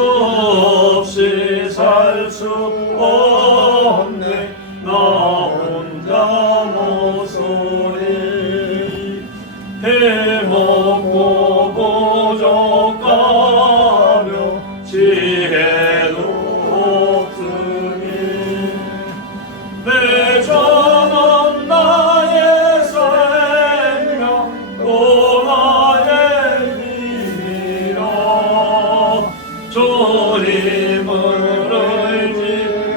없이 살 수 없네 나 혼자 모서리 해먹고 부족하며 지혜도 없으니 내 전원 나의 생명 또 나의 힘이라 주님을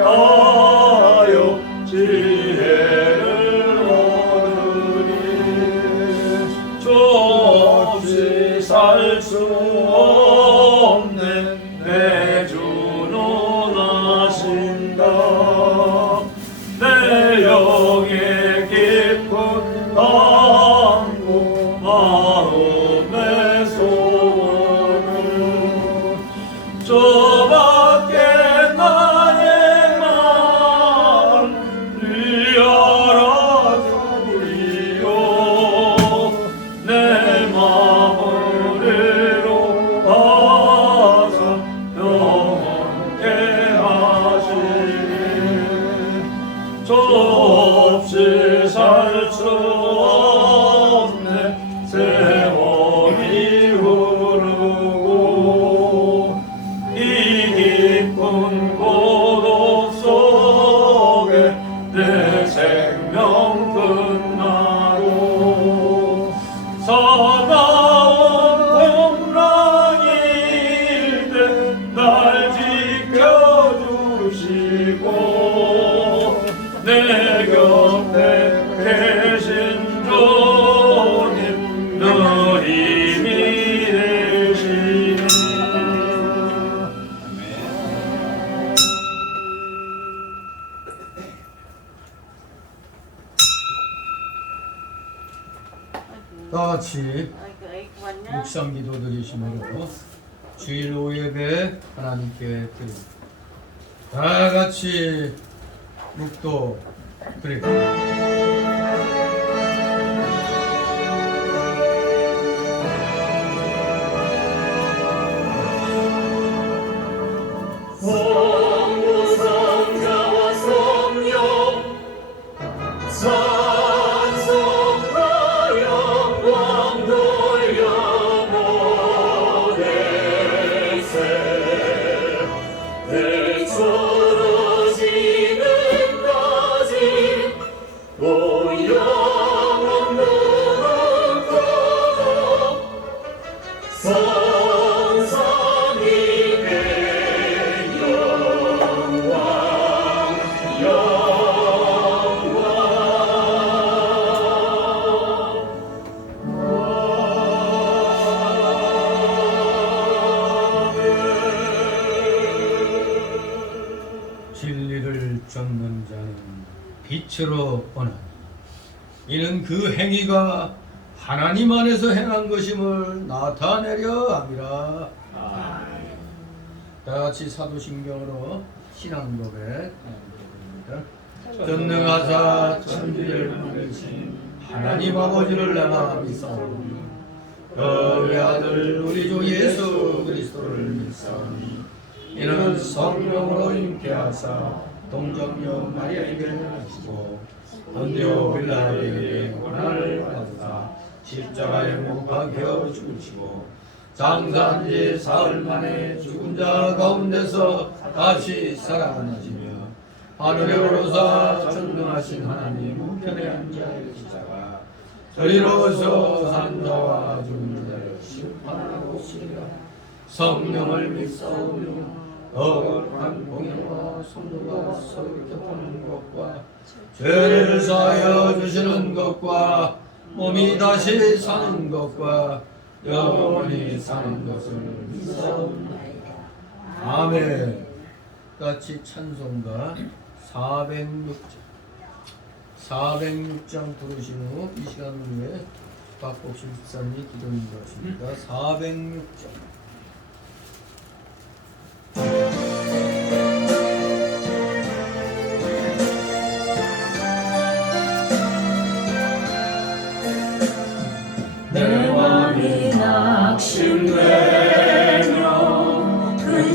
의지하여 지혜를 얻으리 주 없이 살 수 없네 내 주는 아신다 내 영의 깊은 강구 마음의 소원은 저밖에 나의 마음을 알아주리요 내 마음을 위로하사 영원케 하시리 저 없이 살 수 없네 세월이 흐르고 이 깊은 고독 속에 내 생명 끝나고 사나운 풍랑일 때 날 지켜주시고 내 곁에 계신 주님 늘 힘이 되시니 다 같이 묵상 기도 드리심으로 주일 오후 예배 하나님께 드립니다. 다 같이 묵도 드립니다. 성부성자와 성령 찬송과 영광 돌려보내세 내처럼 지금까지 또 영원 누르도록 성삼위의 영광 진리를 쫓는 자는 빛으로 오나니 이는 그 행위가 하나님 안에서 행한 것임을 나타내려 함이라. 다 같이 사도신경으로 신앙 고백 드립니다. 전능하사 천지를 만드신 하나님 아버지를 내가 믿사오니 그의 아들 우리 주 예수 그리스도를 믿사오니 이는 성령으로 잉태하사 동정녀 마리아에게 나시고 본디오 빌라에게 고난을 받으사 십자가에 못 박혀 죽으시고 장사한 지 사흘 만에 죽은 자 가운데서 다시 살아나시며 하늘에 오르사 전능하신 하나님 우편에 앉아 계시다가 저리로서 산 자와 죽은 자를 심판하러 오시리라. 성령을 믿사오며 거룩한 공예와 성도가 서로 곁하는 것과 죄를 사하여 주시는 것과 몸이 다시 사는 것과 영원히 사는 것을 믿사옵나이다. 아멘. 같이 찬송가 406장 부르신 후 이 시간 후에 박복실 집사님이 기도 인도하십니다. 406장. 내 맘이 낙심되며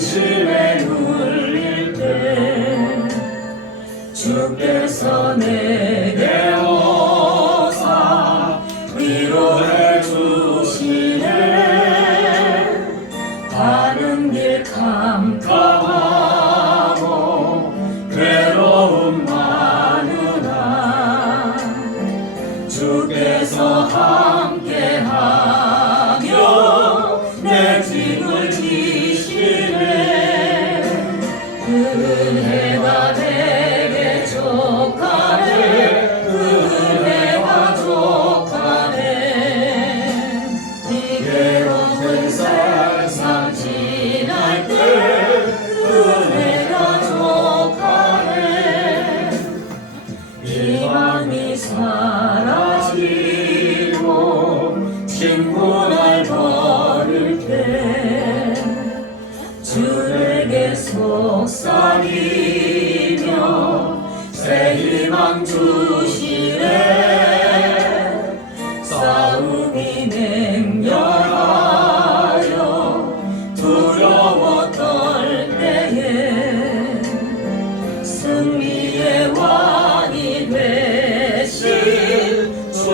중심에 눌릴 때 주께서 내게 오사 위로해 주시네. 가는 길 캄캄하고 괴로움 많으나 주께서 함께하며 내 짐을 지시네. 은혜가 내게 족하네. 은혜가 족하네. 이 괴로운 세상 지날 때 은혜가 족하네. 희망이 사라지고 친구 날 버릴 때 주에게 속삭이며 새 희망 주시네. 싸움이 맹렬하여 두려워 떨 때에 승리의 왕이 되신 주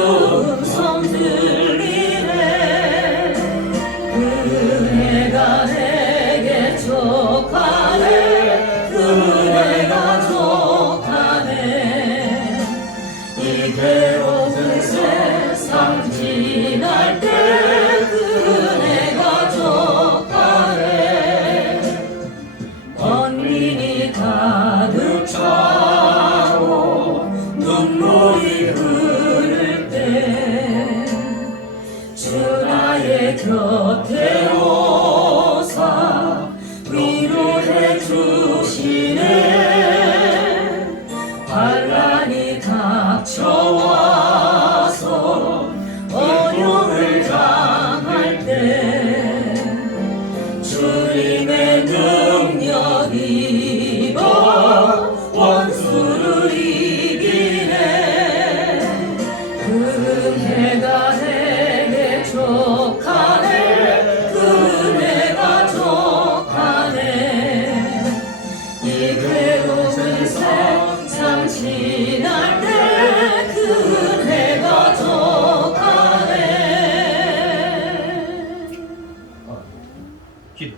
음성 들리네. 은혜가 내게 족하네. 은혜가 족하네. 이 괴로운 세상 지날 때 은혜가 족하네. 번민이 가득 차고 눈물이 흐를 때 주 나의 곁에 오사 위로해 주시네. 환난이 닥쳐와서 어려움을 당할 때 주님의 능력 입어 원수를 이기네. 은혜가 내게 족하네. 은혜가 족하네. 이 괴로운 세상 지날 때 은혜가 족하네. 기도.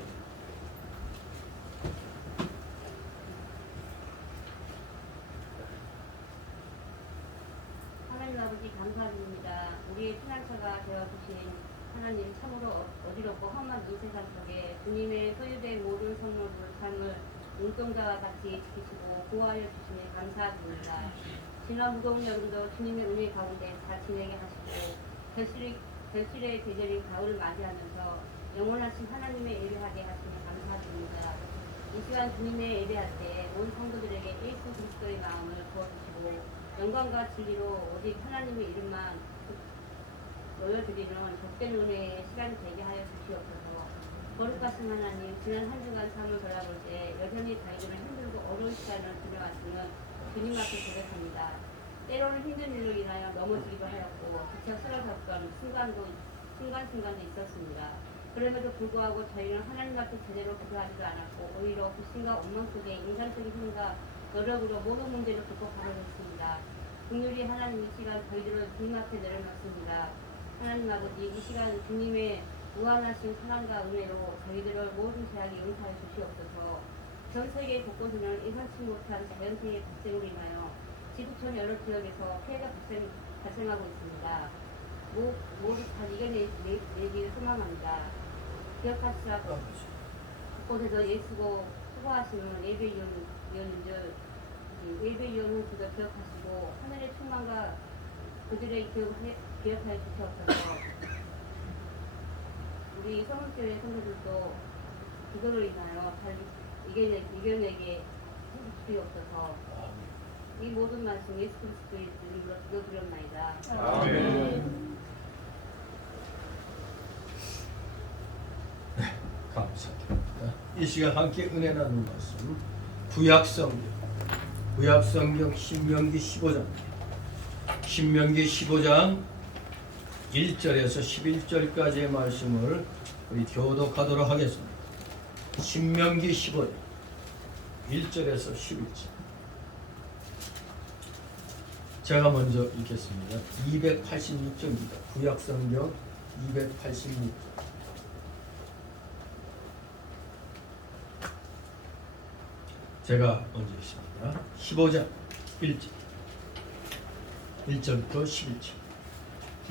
하나님 아버지 감사드립니다. 우리의 피난처가 되어주신 하나님 참으로 어지럽고 험한 이 세상 속에 주님의 소유된 모든 선물들 삶을 눈동자와 같이 지키시고 보호하여 주시니 감사드립니다. 지난 무더운 여름도 주님의 은혜 가운데 잘 지내게 하시고 결실의 계절인 가을을 맞이하면서 영원하신 하나님의 예배하게 하시니 감사드립니다. 이 시간 주님의 예배할 때 온 성도들에게 예수 그리스도의 마음을 부어주시고 영광과 진리로 오직 하나님의 이름만 올려드리는 복된 은혜의 시간이 되게 하여 주시옵소서. 거룩하신 하나님, 지난 한 주간 삶을 돌아볼 때 여전히 저희들은 힘들고 어려운 시간을 지내왔으면 주님 앞에 고백합니다. 때로는 힘든 일로 인하여 넘어지기도 하였고 지쳐 쓰러졌던 순간순간도 있었습니다. 그럼에도 불구하고 저희는 하나님 앞에 제대로 기도하지도 않았고 오히려 불신과 원망 속에 인간적인 힘과 노력으로 모든 문제를 극복하려 했습니다. 긍휼히 하나님 이 시간 저희들을 주님 앞에 내려놓습니다. 하나님 아버지 이 시간 주님의 무한하신 사랑과 은혜로 저희들을 모든 죄악에 용서하여 주시옵소서. 전 세계 곳곳에는 예상치 못한 자연재해 발생으로 인하여 지구촌 여러 지역에서 피해가 발생하고 있습니다. 모두 잘 이겨내기를 소망합니다. 기억하시라 곳곳에서 예수고 수고하시는 예배위원들 예배위원들도 기억하시고 하늘의 충만과 그들의 기억하여 주시옵소서. 우리 성북교회 성도들도 그거를 인하여 잘 이겨내게 해주시옵소서. 이 모든 말씀 예수 그리스도의 이름으로 기도드렸나이다. 아멘. 감사드립니다. 이 시간 함께 은혜 나누는 말씀 구약성경 신명기 15장 신명기 15장 1절에서 11절까지의 말씀을 우리 교독하도록 하겠습니다. 신명기 15장 1절에서 11절. 제가 먼저 읽겠습니다. 286쪽입니다. 구약성경 286쪽. 제가 먼저 읽습니다. 15장 1절 1절부터 11절.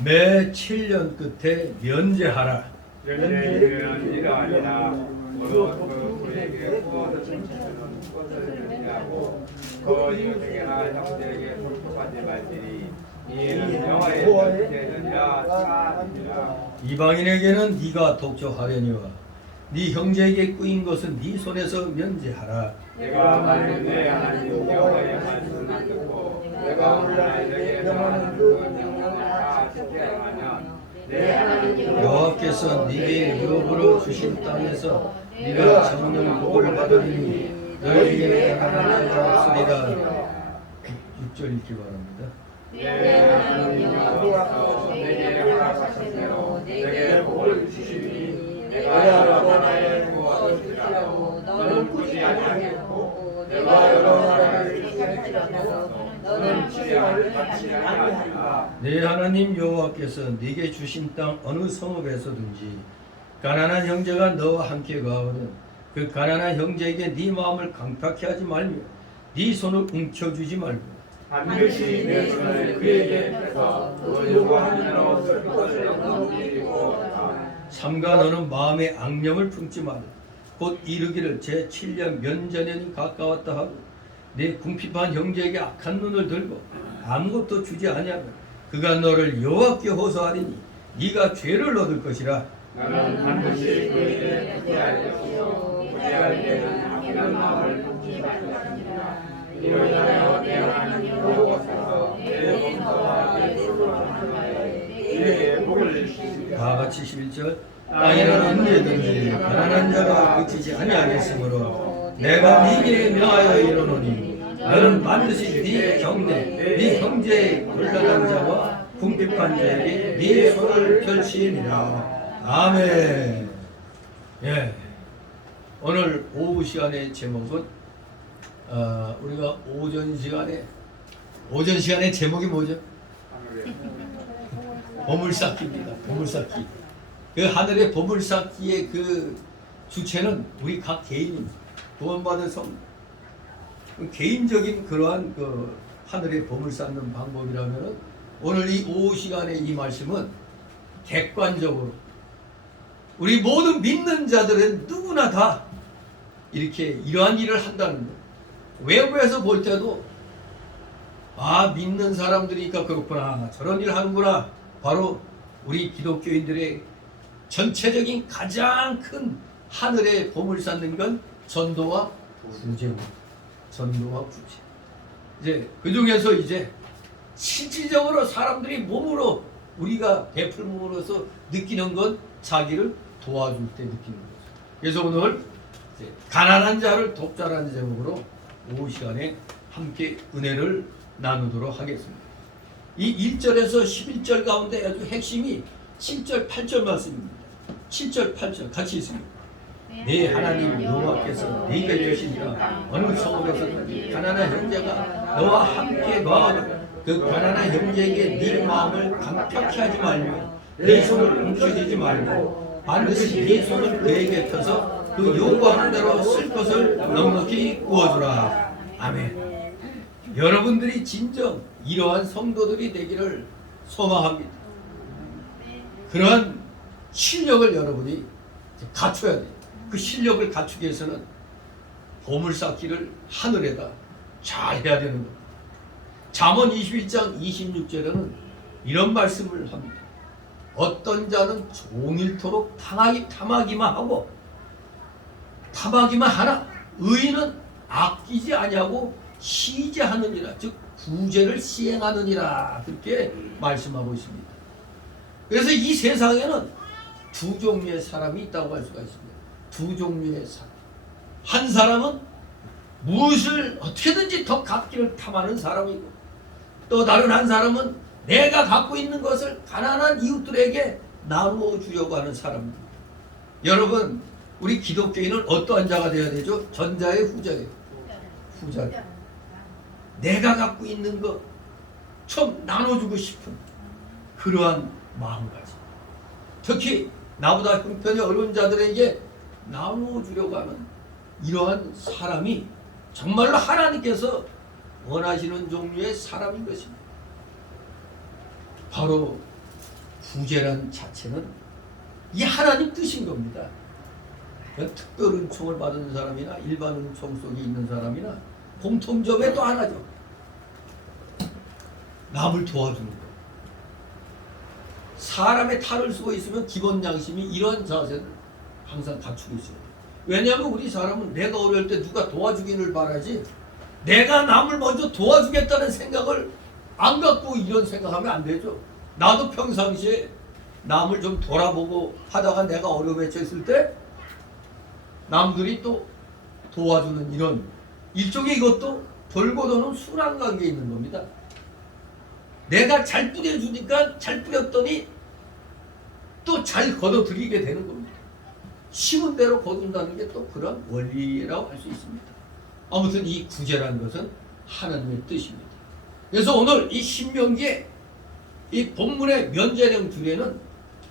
매 7년 끝에 면제하라. 연례는 이가 아니라 우리에게 구원을 하고 그 이웃에게나 형제에게 불법하지 말지니 이는 여호와의 전제느니라 하니라. 이방인에게는 네가 독촉하려니와 네 형제에게 꾸인 것은 네 손에서 면제하라. 내가 만일 내 하나님 여호와의 말씀을 듣고 내가 오늘날 내게 명하는 그 명령을 다 실행하면 내 하나님 여호와께서 네게 유업으로 주신 땅에서 네가 정령 복을 받으리니 너희에게 가난한 자가 없으리라. 6절 읽기 바랍니다. 내 하나님 여호와께서 내게 허락하신 대로 내게 복을 주시니 내가 여러 나라에 구원을지라도 너는 굳이 아니하겠고 내가 여러 나라를 지킬지라도 너는 지령을 받지 아니하리라. 네 하나님 여호와께서 네게 주신 땅 어느 성읍에서든지 가난한 형제가 너와 함께 가거든 그 가난한 형제에게 네 마음을 강팍해 하지 말며 네 손을 움켜쥐지 말고 반드시 내 손을 그에게 펴서 그 요구하는 대로 쓸 것을 넘기고 삼가 너는 마음에 악념을 품지 말라. 곧 이르기를 제 7년 면제년이 가까웠다 하고 내 궁핍한 형제에게 악한 눈을 들고 아무것도 주지 아니하면 그가 너를 여호와께 호소하리니 네가 죄를 얻을 것이라. 나는 반드시 그에게 피할 것이요 피할 때는 악한 마음을 품지 말 것이니라. 이러하여 내 하나님 여호와께서 내 범사와 내 수고를 그에게 복을 주시리라. 다 같이 11절. 땅에는 언제든지 가난한 자가 그치지 아니하겠으므로 내가 네게 명하여 이르노니 너는 반드시 네 경내 네 형제의 곤란한 자와 궁핍한 자에게 네 손을 펼치니라. 아멘. 예. 오늘 오후 시간의 제목은 우리가 오전 시간의 제목이 뭐죠? 보물찾기입니다. 보물찾기. 그 하늘의 보물찾기의 그 주체는 우리 각 개인입니다. 구원받은 성 개인적인 그러한 그 하늘의 보물 쌓는 방법이라면 오늘 이 오후 시간에 이 말씀은 객관적으로 우리 모든 믿는 자들은 누구나 다 이렇게 이러한 일을 한다는 것. 외부에서 볼 때도 믿는 사람들이니까 그렇구나 저런 일을 하는구나. 바로 우리 기독교인들의 전체적인 가장 큰 하늘의 보물 쌓는 건 전도와 구제입니다. 전도와 구제. 이제 그 중에서 이제 실질적으로 사람들이 몸으로 우리가 베풀음으로써 느끼는 건 자기를 도와줄 때 느끼는 거죠. 그래서 오늘 이제 가난한 자를 돕자라는 제목으로 오후 시간에 함께 은혜를 나누도록 하겠습니다. 이 1절에서 11절 가운데 아주 핵심이 7절, 8절 말씀입니다. 7절, 8절 같이 있습니다. 네 하나님 여호와께서 네게 주신 땅 어느 성읍에서든지 가난한 형제가 너와 함께 나아가는 그 가난한 형제에게 네 마음을 강팍해 하지 말며 네 손을 움켜쥐지 말고 반드시 네 손을 그에게 펴서 그 요구하는 대로 쓸 것을 넉넉히 구워주라. 아멘. 여러분들이 진정 이러한 성도들이 되기를 소망합니다. 그러한 실력을 여러분이 갖춰야 돼요. 그 실력을 갖추기 위해서는 보물쌓기를 하늘에다 잘 해야 되는 겁니다. 잠언 21장 26절에는 이런 말씀을 합니다. 어떤 자는 종일토록 탐하기만 하고 탐하기만 하나 의인은 아끼지 아니하고 시제하느니라. 즉 구제를 시행하느니라. 그렇게 말씀하고 있습니다. 그래서 이 세상에는 두 종류의 사람이 있다고 할 수가 있습니다. 두 종류의 사람. 한 사람은 무엇을 어떻게든지 더 갖기를 탐하는 사람이고 또 다른 한 사람은 내가 갖고 있는 것을 가난한 이웃들에게 나누어 주려고 하는 사람입니다. 여러분 우리 기독교인은 어떠한 자가 되어야 되죠? 전자의 후자예요. 후자. 내가 갖고 있는 거 좀 나눠주고 싶은 그러한 마음가짐. 특히 나보다 형편이 어려운 자들에게 나눠주려고 하는 이러한 사람이 정말로 하나님께서 원하시는 종류의 사람인 것입니다. 바로 후제란 자체는 이 하나님 뜻인 겁니다. 특별 은총을 받은 사람이나 일반 은총 속에 있는 사람이나 공통점의 또 하나죠. 남을 도와주는 것. 사람의 탈을 쓰고 있으면 기본 양심이 이런 자세를 항상 갖추고 있어야 돼요. 왜냐하면 우리 사람은 내가 어려울 때 누가 도와주기를 바라지 내가 남을 먼저 도와주겠다는 생각을 안 갖고 이런 생각하면 안 되죠. 나도 평상시에 남을 좀 돌아보고 하다가 내가 어려움에 처했을 때 남들이 또 도와주는 이런 일종의 이것도 돌고 도는 순환관계에 있는 겁니다. 내가 잘 뿌려주니까 잘 뿌렸더니 또 잘 걷어들이게 되는 겁니다. 심은 대로 거둔다는 게 또 그런 원리라고 할 수 있습니다. 아무튼 이 구제라는 것은 하나님의 뜻입니다. 그래서 오늘 이 신명기의 이 본문의 면제령 규례는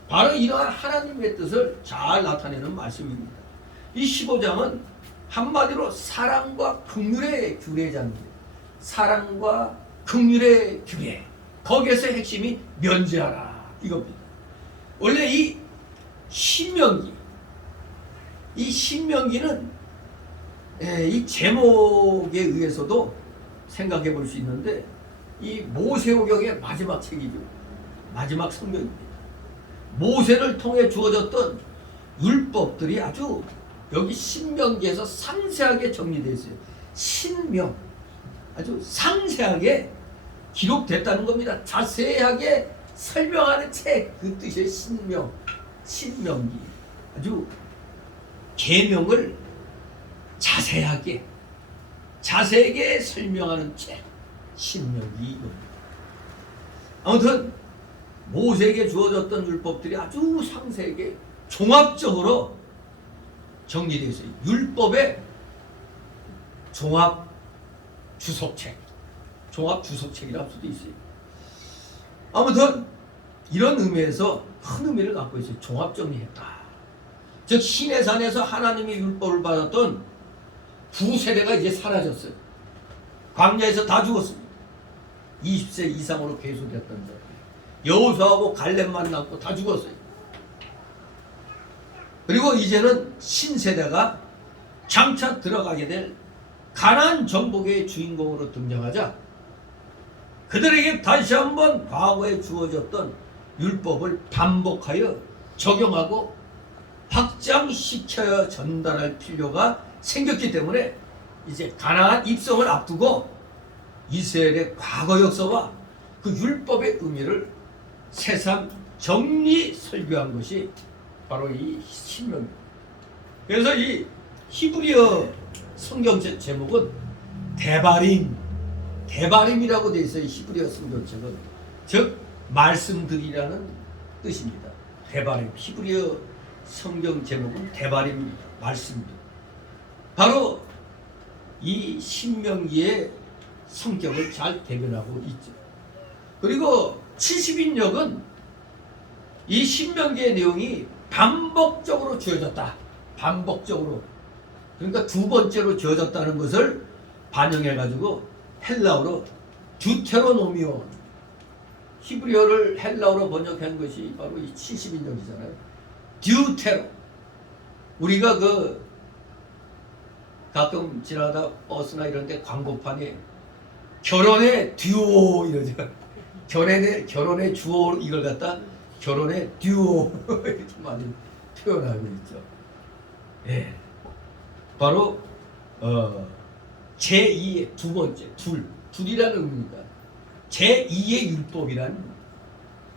바로 이러한 하나님의 뜻을 잘 나타내는 말씀입니다. 이 15장은 한마디로 사랑과 긍휼의 규례장입니다. 사랑과 긍휼의 규례. 거기에서 핵심이 면제하라 이겁니다. 원래 이 신명기는 이 제목에 의해서도 생각해 볼 수 있는데 이 모세오경의 마지막 책이죠. 마지막 성경입니다. 모세를 통해 주어졌던 율법들이 아주 여기 신명기에서 상세하게 정리되어 있어요. 신명 아주 상세하게 기록됐다는 겁니다. 자세하게 설명하는 책, 그 뜻의 신명기. 아주 계명을 자세하게 설명하는 책, 신명기입니다. 아무튼 모세에게 주어졌던 율법들이 아주 상세하게 종합적으로 정리되어 있어요. 율법의 종합 주석책이라 할 수도 있어요. 아무튼 이런 의미에서 큰 의미를 갖고 있어요. 종합 정리했다. 즉 시내산에서 하나님의 율법을 받았던 두 세대가 이제 사라졌어요. 광야에서 다 죽었습니다. 20세 이상으로 계속됐던 자. 여호수아하고 갈렙만 남고 다 죽었어요. 그리고 이제는 신세대가 장차 들어가게 될 가나안 정복의 주인공으로 등장하자 그들에게 다시 한번 과거에 주어졌던 율법을 반복하여 적용하고 확장시켜야 전달할 필요가 생겼기 때문에 이제 가나안 입성을 앞두고 이스라엘의 과거 역사와 그 율법의 의미를 새삼 정리 설교한 것이 바로 이 신명입니다. 그래서 이 히브리어 성경 제목은 대바림이라고 되어 있어요. 히브리어 성경책은 즉 말씀들이라는 뜻입니다. 대바림. 히브리어 성경 제목은 대바림입니다. 말씀들. 바로 이 신명기의 성격을 잘 대변하고 있죠. 그리고 70인역은 이 신명기의 내용이 반복적으로 주어졌다. 반복적으로. 그러니까 두 번째로 주어졌다는 것을 반영해가지고 헬라어로 듀테로노미온, 히브리어를 헬라어로 번역한 것이 바로 이 70인역이잖아요. 듀테로. 우리가 가끔 지나가다 버스나 이런 데 광고판에 결혼의 듀오 이러죠. 결혼의 주어 이걸 갖다 결혼의 듀오 이렇게 많이 표현하고 있죠. 예. 바로 제2의 두 번째 둘이라는 의미입니다. 제2의 율법이라는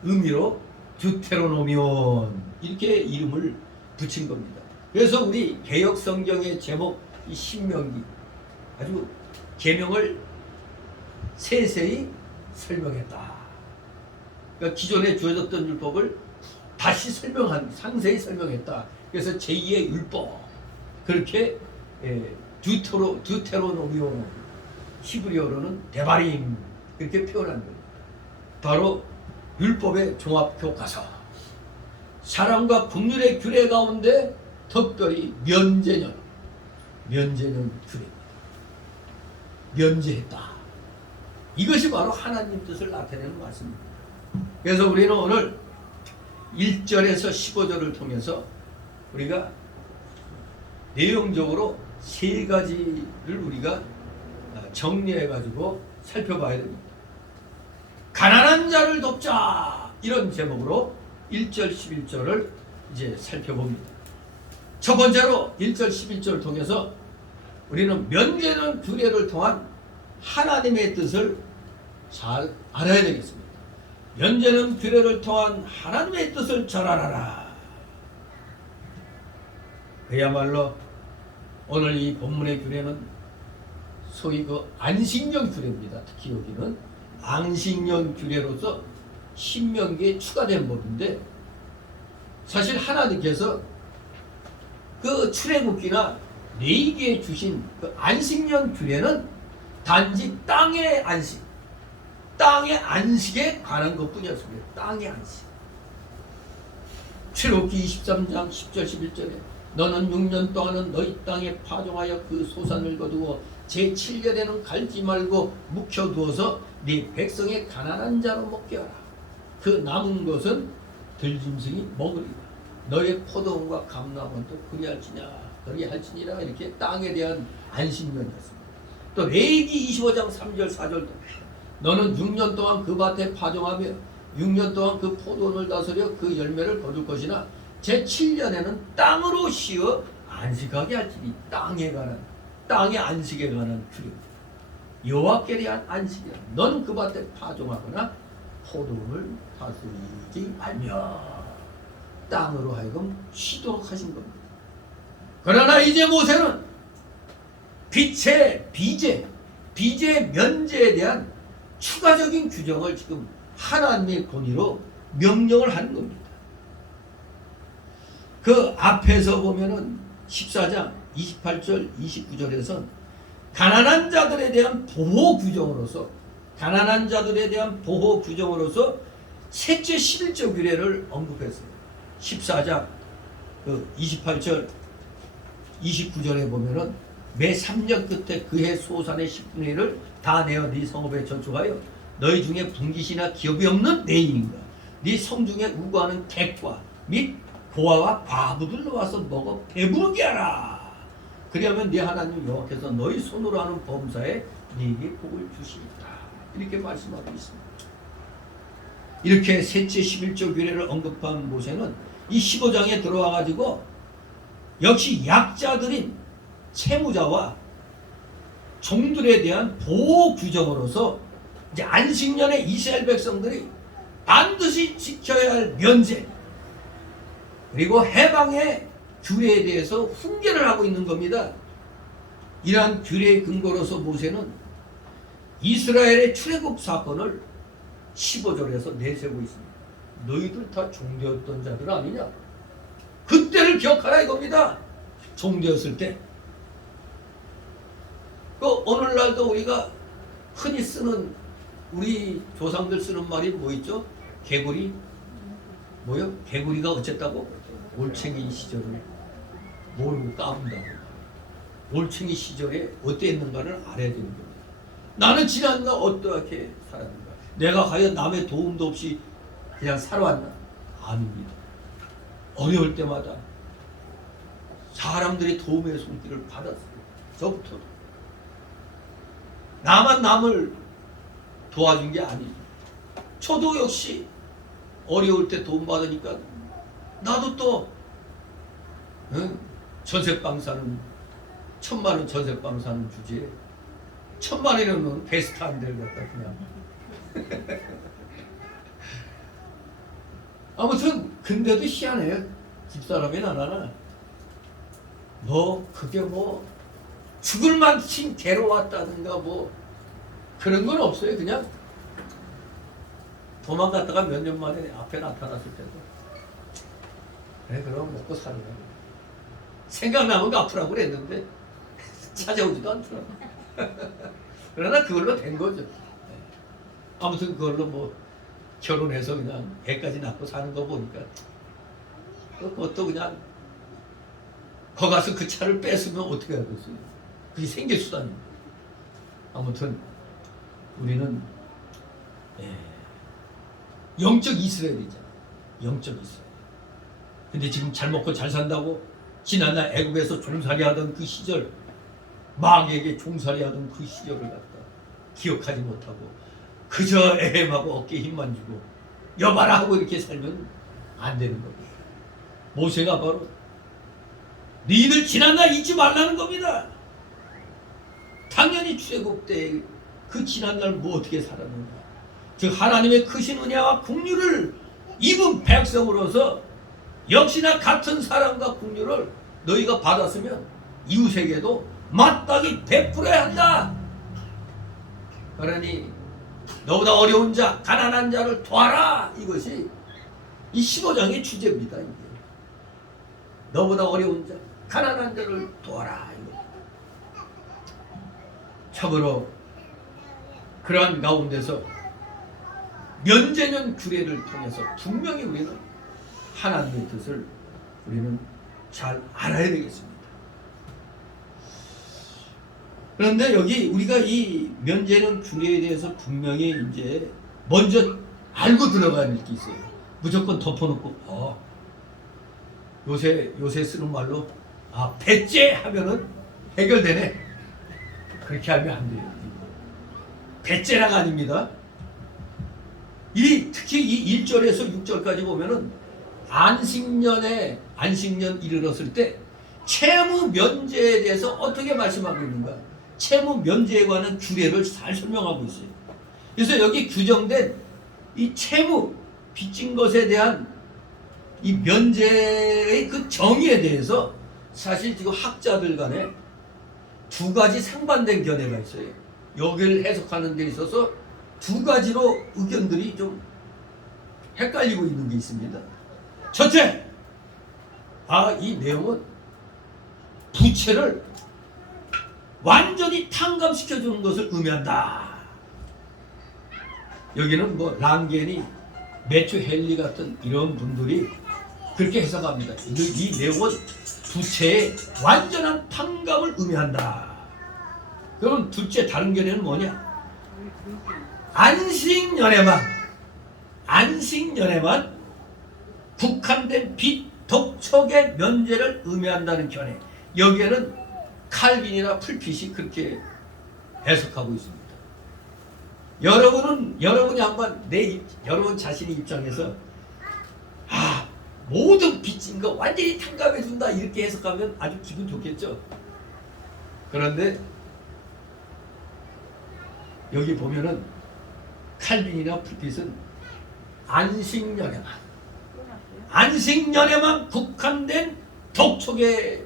의미로 듀테로노미온 이렇게 이름을 붙인 겁니다. 그래서 우리 개역 성경의 제목 이 신명기 아주 계명을 세세히 설명했다. 그러니까 기존에 주어졌던 율법을 다시 상세히 설명했다. 그래서 제2의 율법 그렇게 듀테로노미오 히브리어로는 데바림 그렇게 표현한 겁니다. 바로 율법의 종합교과서. 사랑과 긍휼의 규례 가운데 특별히 면제년 규례입니다. 면제했다. 이것이 바로 하나님 뜻을 나타내는 말씀입니다. 그래서 우리는 오늘 1절에서 15절을 통해서 우리가 내용적으로 세 가지를 우리가 정리해 가지고 살펴봐야 됩니다. 가난한 자를 돕자 이런 제목으로 1절 11절을 이제 살펴봅니다. 첫 번째로 1절 11절을 통해서 우리는 면제는 규례를 통한 하나님의 뜻을 잘 알아야 되겠습니다. 면제는 규례를 통한 하나님의 뜻을 잘 알아라. 그야말로 오늘 이 본문의 규례는 소위 그 안식년 규례입니다. 특히 여기는 안식년 규례로서 신명기에 추가된 법인데, 사실 하나님께서 그 출애굽기나 레위기에 주신 그 안식년 규례는 단지 땅의 안식에 관한 것뿐이었습니다. 땅의 안식. 출애굽기 23장 10절 11절에 너는 6년 동안은 너희 땅에 파종하여 그 소산을 거두어 제7년에는 갈지 말고 묵혀두어서 네 백성의 가난한 자로 먹게 하라. 그 남은 것은 들짐승이 먹으리라. 너의 포도원과 감람원도 그리할지니라. 이렇게 땅에 대한 안식년이었습니다. 또 레위기 25장 3절 4절도 너는 6년 동안 그 밭에 파종하며 6년 동안 그 포도원을 다스려 그 열매를 거둘 것이나 제7년에는 땅으로 쉬어 안식하게 할지니. 땅의 안식에 관한 규례. 여호와께 대한 안식이라. 너는 그 밭에 파종하거나 포도원을 다스리지 말며 땅으로 하여금 쉬도록 하신 겁니다. 그러나 이제 모세는 비제 면제에 대한 추가적인 규정을 지금 하나님의 권위로 명령을 하는 겁니다. 그 앞에서 보면은 14장 28절 29절에선 가난한 자들에 대한 보호 규정으로서 셋째 11조 규례를 언급했어요. 14장 28절 29절에 보면은 매 3년 끝에 그해 소산의 10분의 1을 다 내어 네 성읍에 저축하여 너희 중에 분깃이나 기업이 없는 내인인가 네 성 중에 우고하는 객과 및 고아와 과부들로 와서 먹어 배부르게 하라. 그리하면 네 하나님 여호와께서 너희 손으로 하는 범사에 네게 복을 주시리라. 이렇게 말씀하고 있습니다. 이렇게 셋째 11조 규례를 언급한 모세는 이 15장에 들어와 가지고 역시 약자들인 채무자와 종들에 대한 보호 규정으로서 이제 안식년에 이스라엘 백성들이 반드시 지켜야 할 면제 그리고 해방의 규례에 대해서 훈계를 하고 있는 겁니다. 이러한 규례의 근거로서 모세는 이스라엘의 출애굽 사건을 15절에서 내세우고 있습니다. 너희들 다 종되었던 자들 아니냐? 그때를 기억하라 이겁니다. 종되었을 때. 그 오늘날도 우리가 흔히 쓰는 우리 조상들 쓰는 말이 뭐 있죠? 개구리 뭐요? 개구리가 어쨌다고? 올챙이 시절을 모르고 까분다고. 올챙이 시절에 어땠는가를 알아야 되는 겁니다. 나는 지난날 어떻게 살았는가? 내가 과연 남의 도움도 없이 그냥 살아왔나? 아닙니다. 어려울 때마다 사람들의 도움의 손길을 받았어요. 저부터도. 나만 남을 도와준 게 아니죠. 저도 역시 어려울 때 도움 받으니까 나도 또 전세방 사는 1,000만 원 전세방 사는 주제에 1,000만 원이면 베스트 한 대를 갖다 그냥 아무튼 근데도 희한해요. 집사람이 나나 뭐 그게 뭐 죽을 만큼 괴로웠다든가 뭐 그런 건 없어요. 그냥 도망갔다가 몇 년 만에 앞에 나타났을 때도 그래 그럼 먹고 사는 거야. 생각나면 갚으라고 그랬는데 찾아오지도 않더라고. 그러나 그걸로 된 거죠. 아무튼 그걸로 뭐 결혼해서 그냥 애까지 낳고 사는 거 보니까 그것도 그냥 거 가서 그 차를 뺏으면 어떻게 하겠어요? 그게 생길 수단입니다. 아무튼 우리는 영적 이스라엘이잖아. 영적 이스라엘. 근데 지금 잘 먹고 잘 산다고 지난날 애국에서 종살이하던 그 시절, 마귀에게 종살이하던 그 시절을 갖다 기억하지 못하고 그저 애헴하고 어깨에 힘만 주고 여봐라 하고 이렇게 살면 안 되는 겁니다. 모세가 바로 너희들 지난날 잊지 말라는 겁니다. 당연히 출애굽 때 그 지난날 뭐 어떻게 살았는가. 즉 하나님의 크신 은혜와 긍휼을 입은 백성으로서 역시나 같은 사랑과 긍휼을 너희가 받았으면 이웃에게도 마땅히 베풀어야 한다. 그러니 너보다 어려운 자, 가난한 자를 도와라. 이것이 이 15장의 주제입니다. 이게. 너보다 어려운 자, 가난한 자를 도와라. 이거. 참으로 그러한 가운데서 면제년 규례를 통해서 분명히 우리는 하나님의 뜻을 우리는 잘 알아야 되겠습니다. 그런데 여기 우리가 이 면제년 규례에 대해서 분명히 이제 먼저 알고 들어가야 할 게 있어요. 무조건 덮어놓고 요새 쓰는 말로 배째 하면은 해결되네. 그렇게 하면 안 돼요. 배째라가 아닙니다. 특히 이 1절에서 6절까지 보면은 안식년 이르렀을 때 채무 면제에 대해서 어떻게 말씀하고 있는가? 채무 면제에 관한 규례를 잘 설명하고 있어요. 그래서 여기 규정된 이 채무 빚진 것에 대한 이 면제의 그 정의에 대해서 사실 지금 학자들 간에 두 가지 상반된 견해가 있어요. 여기를 해석하는 데 있어서 두 가지로 의견들이 좀 헷갈리고 있는 게 있습니다. 첫째, 이 내용은 부채를 완전히 탕감시켜 주는 것을 의미한다. 여기는 뭐 랑겐이 매튜 헨리 같은 이런 분들이 그렇게 해석합니다. 이 내용은 부채의 완전한 탕감을 의미한다. 그럼 둘째 다른 견해는 뭐냐? 안식년에만 국한된 빚 독촉의 면제를 의미한다는 견해. 여기에는 칼빈이나 풀핏이 그렇게 해석하고 있습니다. 여러분이 한번 여러분 자신의 입장에서 모든 빚진 거 완전히 탕감해 준다 이렇게 해석하면 아주 기분 좋겠죠. 그런데 여기 보면은 칼빈이나 풀핏은 안식년에만 국한된 독촉의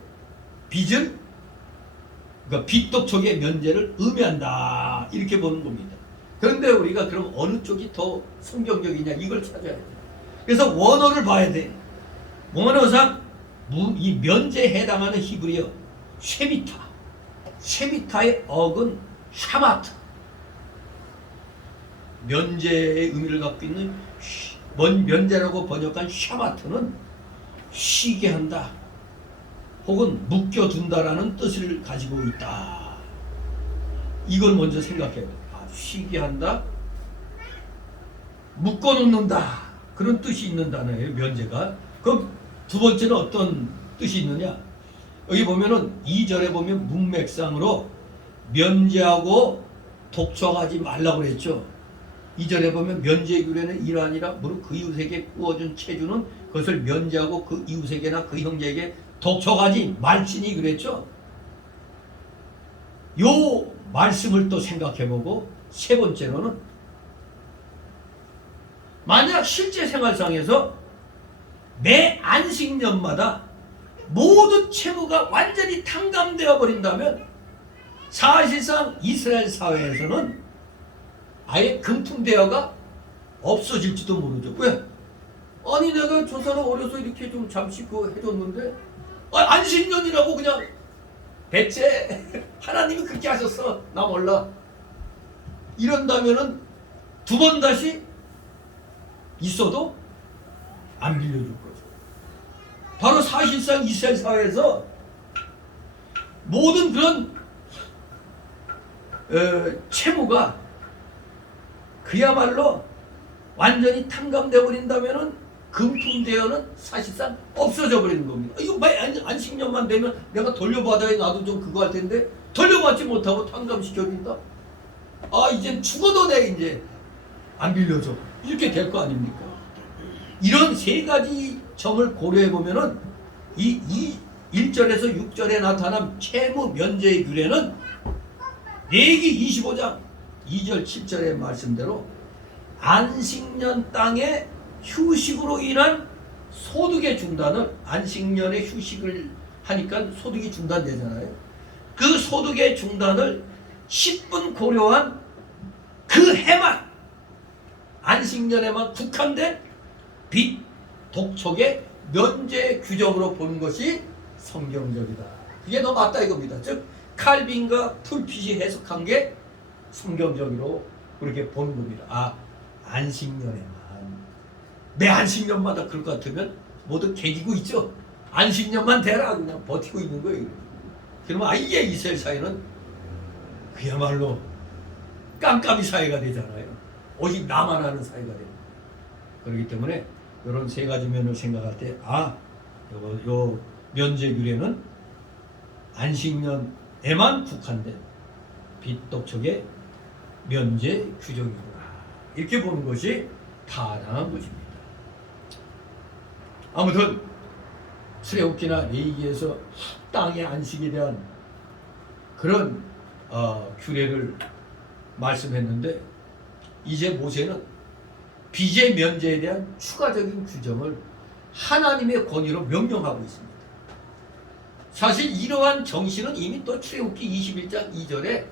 빚을, 그러니까 빚 독촉의 면제를 의미한다 이렇게 보는 겁니다. 그런데 우리가 그럼 어느 쪽이 더 성경적이냐 이걸 찾아야 돼요. 그래서 원어를 봐야 돼. 원어상 이 면제에 해당하는 히브리어 쉐미타의 어근 샤마트, 면제의 의미를 갖고 있는 면제라고 번역한 샤마트는 쉬게 한다 혹은 묶여둔다라는 뜻을 가지고 있다. 이걸 먼저 생각해야 돼. 쉬게 한다, 묶어놓는다, 그런 뜻이 있는 단어예요, 면제가. 그럼 두 번째는 어떤 뜻이 있느냐? 여기 보면은 2절에 보면 문맥상으로 면제하고 독촉하지 말라고 그랬죠. 2절에 보면 면제 규례는 이러하니라 무릇 그 이웃에게 구워준 체주는 그것을 면제하고 그 이웃에게나 그 형제에게 독촉하지 말지니 그랬죠. 요 말씀을 또 생각해보고 세 번째로는 만약 실제 생활상에서 매 안식년마다 모든 채무가 완전히 탕감되어 버린다면 사실상 이스라엘 사회에서는 아예 금품대여가 없어질지도 모르죠. 왜? 아니 내가 저 사람 어려서 이렇게 좀 잠시 해줬는데 안식년이라고 그냥 배째 하나님이 그렇게 하셨어. 나 몰라. 이런다면은 두 번 다시 있어도 안 빌려줄 거죠. 바로 사실상 이스라엘 사회에서 모든 그런 채무가 그야말로 완전히 탕감되어 버린다면은 금품대여는 사실상 없어져 버리는 겁니다. 이거 안식년만 되면 내가 돌려받아야 나도 좀 그거 할 텐데 돌려받지 못하고 탕감시켜준다. 이제 죽어도 내 이제 안 빌려줘. 이렇게 될 거 아닙니까? 이런 세 가지 점을 고려해 보면은 이 1절에서 6절에 나타난 채무 면제의 규례는 레위기 25장 2절 7절의 말씀대로 안식년 땅의 휴식으로 인한 소득의 중단을, 안식년에 휴식을 하니까 소득이 중단되잖아요. 그 소득의 중단을 10분 고려한 그 해만, 안식년에만 국한된 빚 독촉의 면제 규정으로 보는 것이 성경적이다. 그게 더 맞다 이겁니다. 즉 칼빈과 풀핏이 해석한 게 성경적으로 그렇게 보는 겁니다. 안식년에만, 내 안식년마다 그럴 것 같으면 모두 개기고 있죠. 안식년만 되라 그냥 버티고 있는 거예요. 그러면 이게 이스라엘 사회는 그야말로 깜깜이 사회가 되잖아요. 오직 나만 아는 사회가 됩니다. 그렇기 때문에 이런 세 가지 면을 생각할 때 요 면제 규례는 안식년에만 국한된 빚독촉의 면제 규정이구나, 이렇게 보는 것이 타당한 것입니다. 아무튼 출애굽기나 레위기에서 땅의 안식에 대한 그런 규례를 말씀했는데, 이제 모세는 빚의 면제에 대한 추가적인 규정을 하나님의 권위로 명령하고 있습니다. 사실 이러한 정신은 이미 또 출애굽기 21장 2절에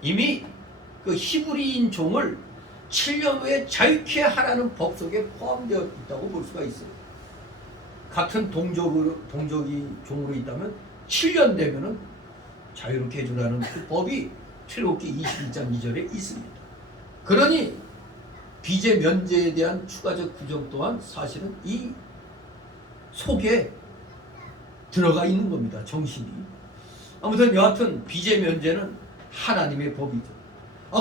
이미 그 히브리인 종을 7년 후에 자유케 하라는 법 속에 포함되어 있다고 볼 수가 있어요. 같은 동족이 종으로 있다면 7년 되면은 자유롭게 해주라는 그 법이 출애굽기 21장 2절에 있습니다. 그러니 빚의 면제에 대한 추가적 규정 또한 사실은 이 속에 들어가 있는 겁니다. 정신이. 아무튼 여하튼 빚의 면제는 하나님의 법이죠.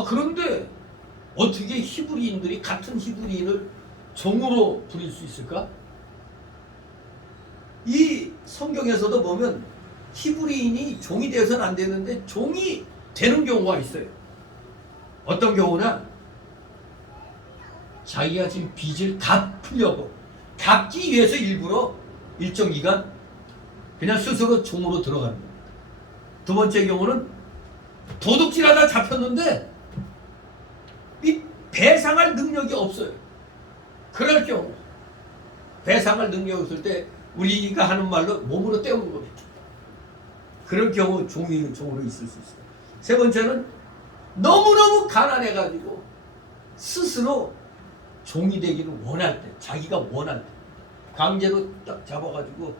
그런데 어떻게 히브리인들이 같은 히브리인을 종으로 부릴 수 있을까? 이 성경에서도 보면 히브리인이 종이 되어서는 안 되는데 종이 되는 경우가 있어요. 어떤 경우나 자기가 지금 빚을 갚으려고, 갚기 위해서 일부러 일정 기간 그냥 스스로 종으로 들어가는 거예요. 두 번째 경우는 도둑질하다 잡혔는데 이 배상할 능력이 없어요. 그럴 경우, 배상할 능력이 없을 때 우리가 하는 말로 몸으로 때우는 겁니다. 그럴 경우 종으로 있을 수 있어요. 세 번째는 너무너무 가난해가지고 스스로 종이 되기를 원할 때, 자기가 원할 때 강제로 딱 잡아가지고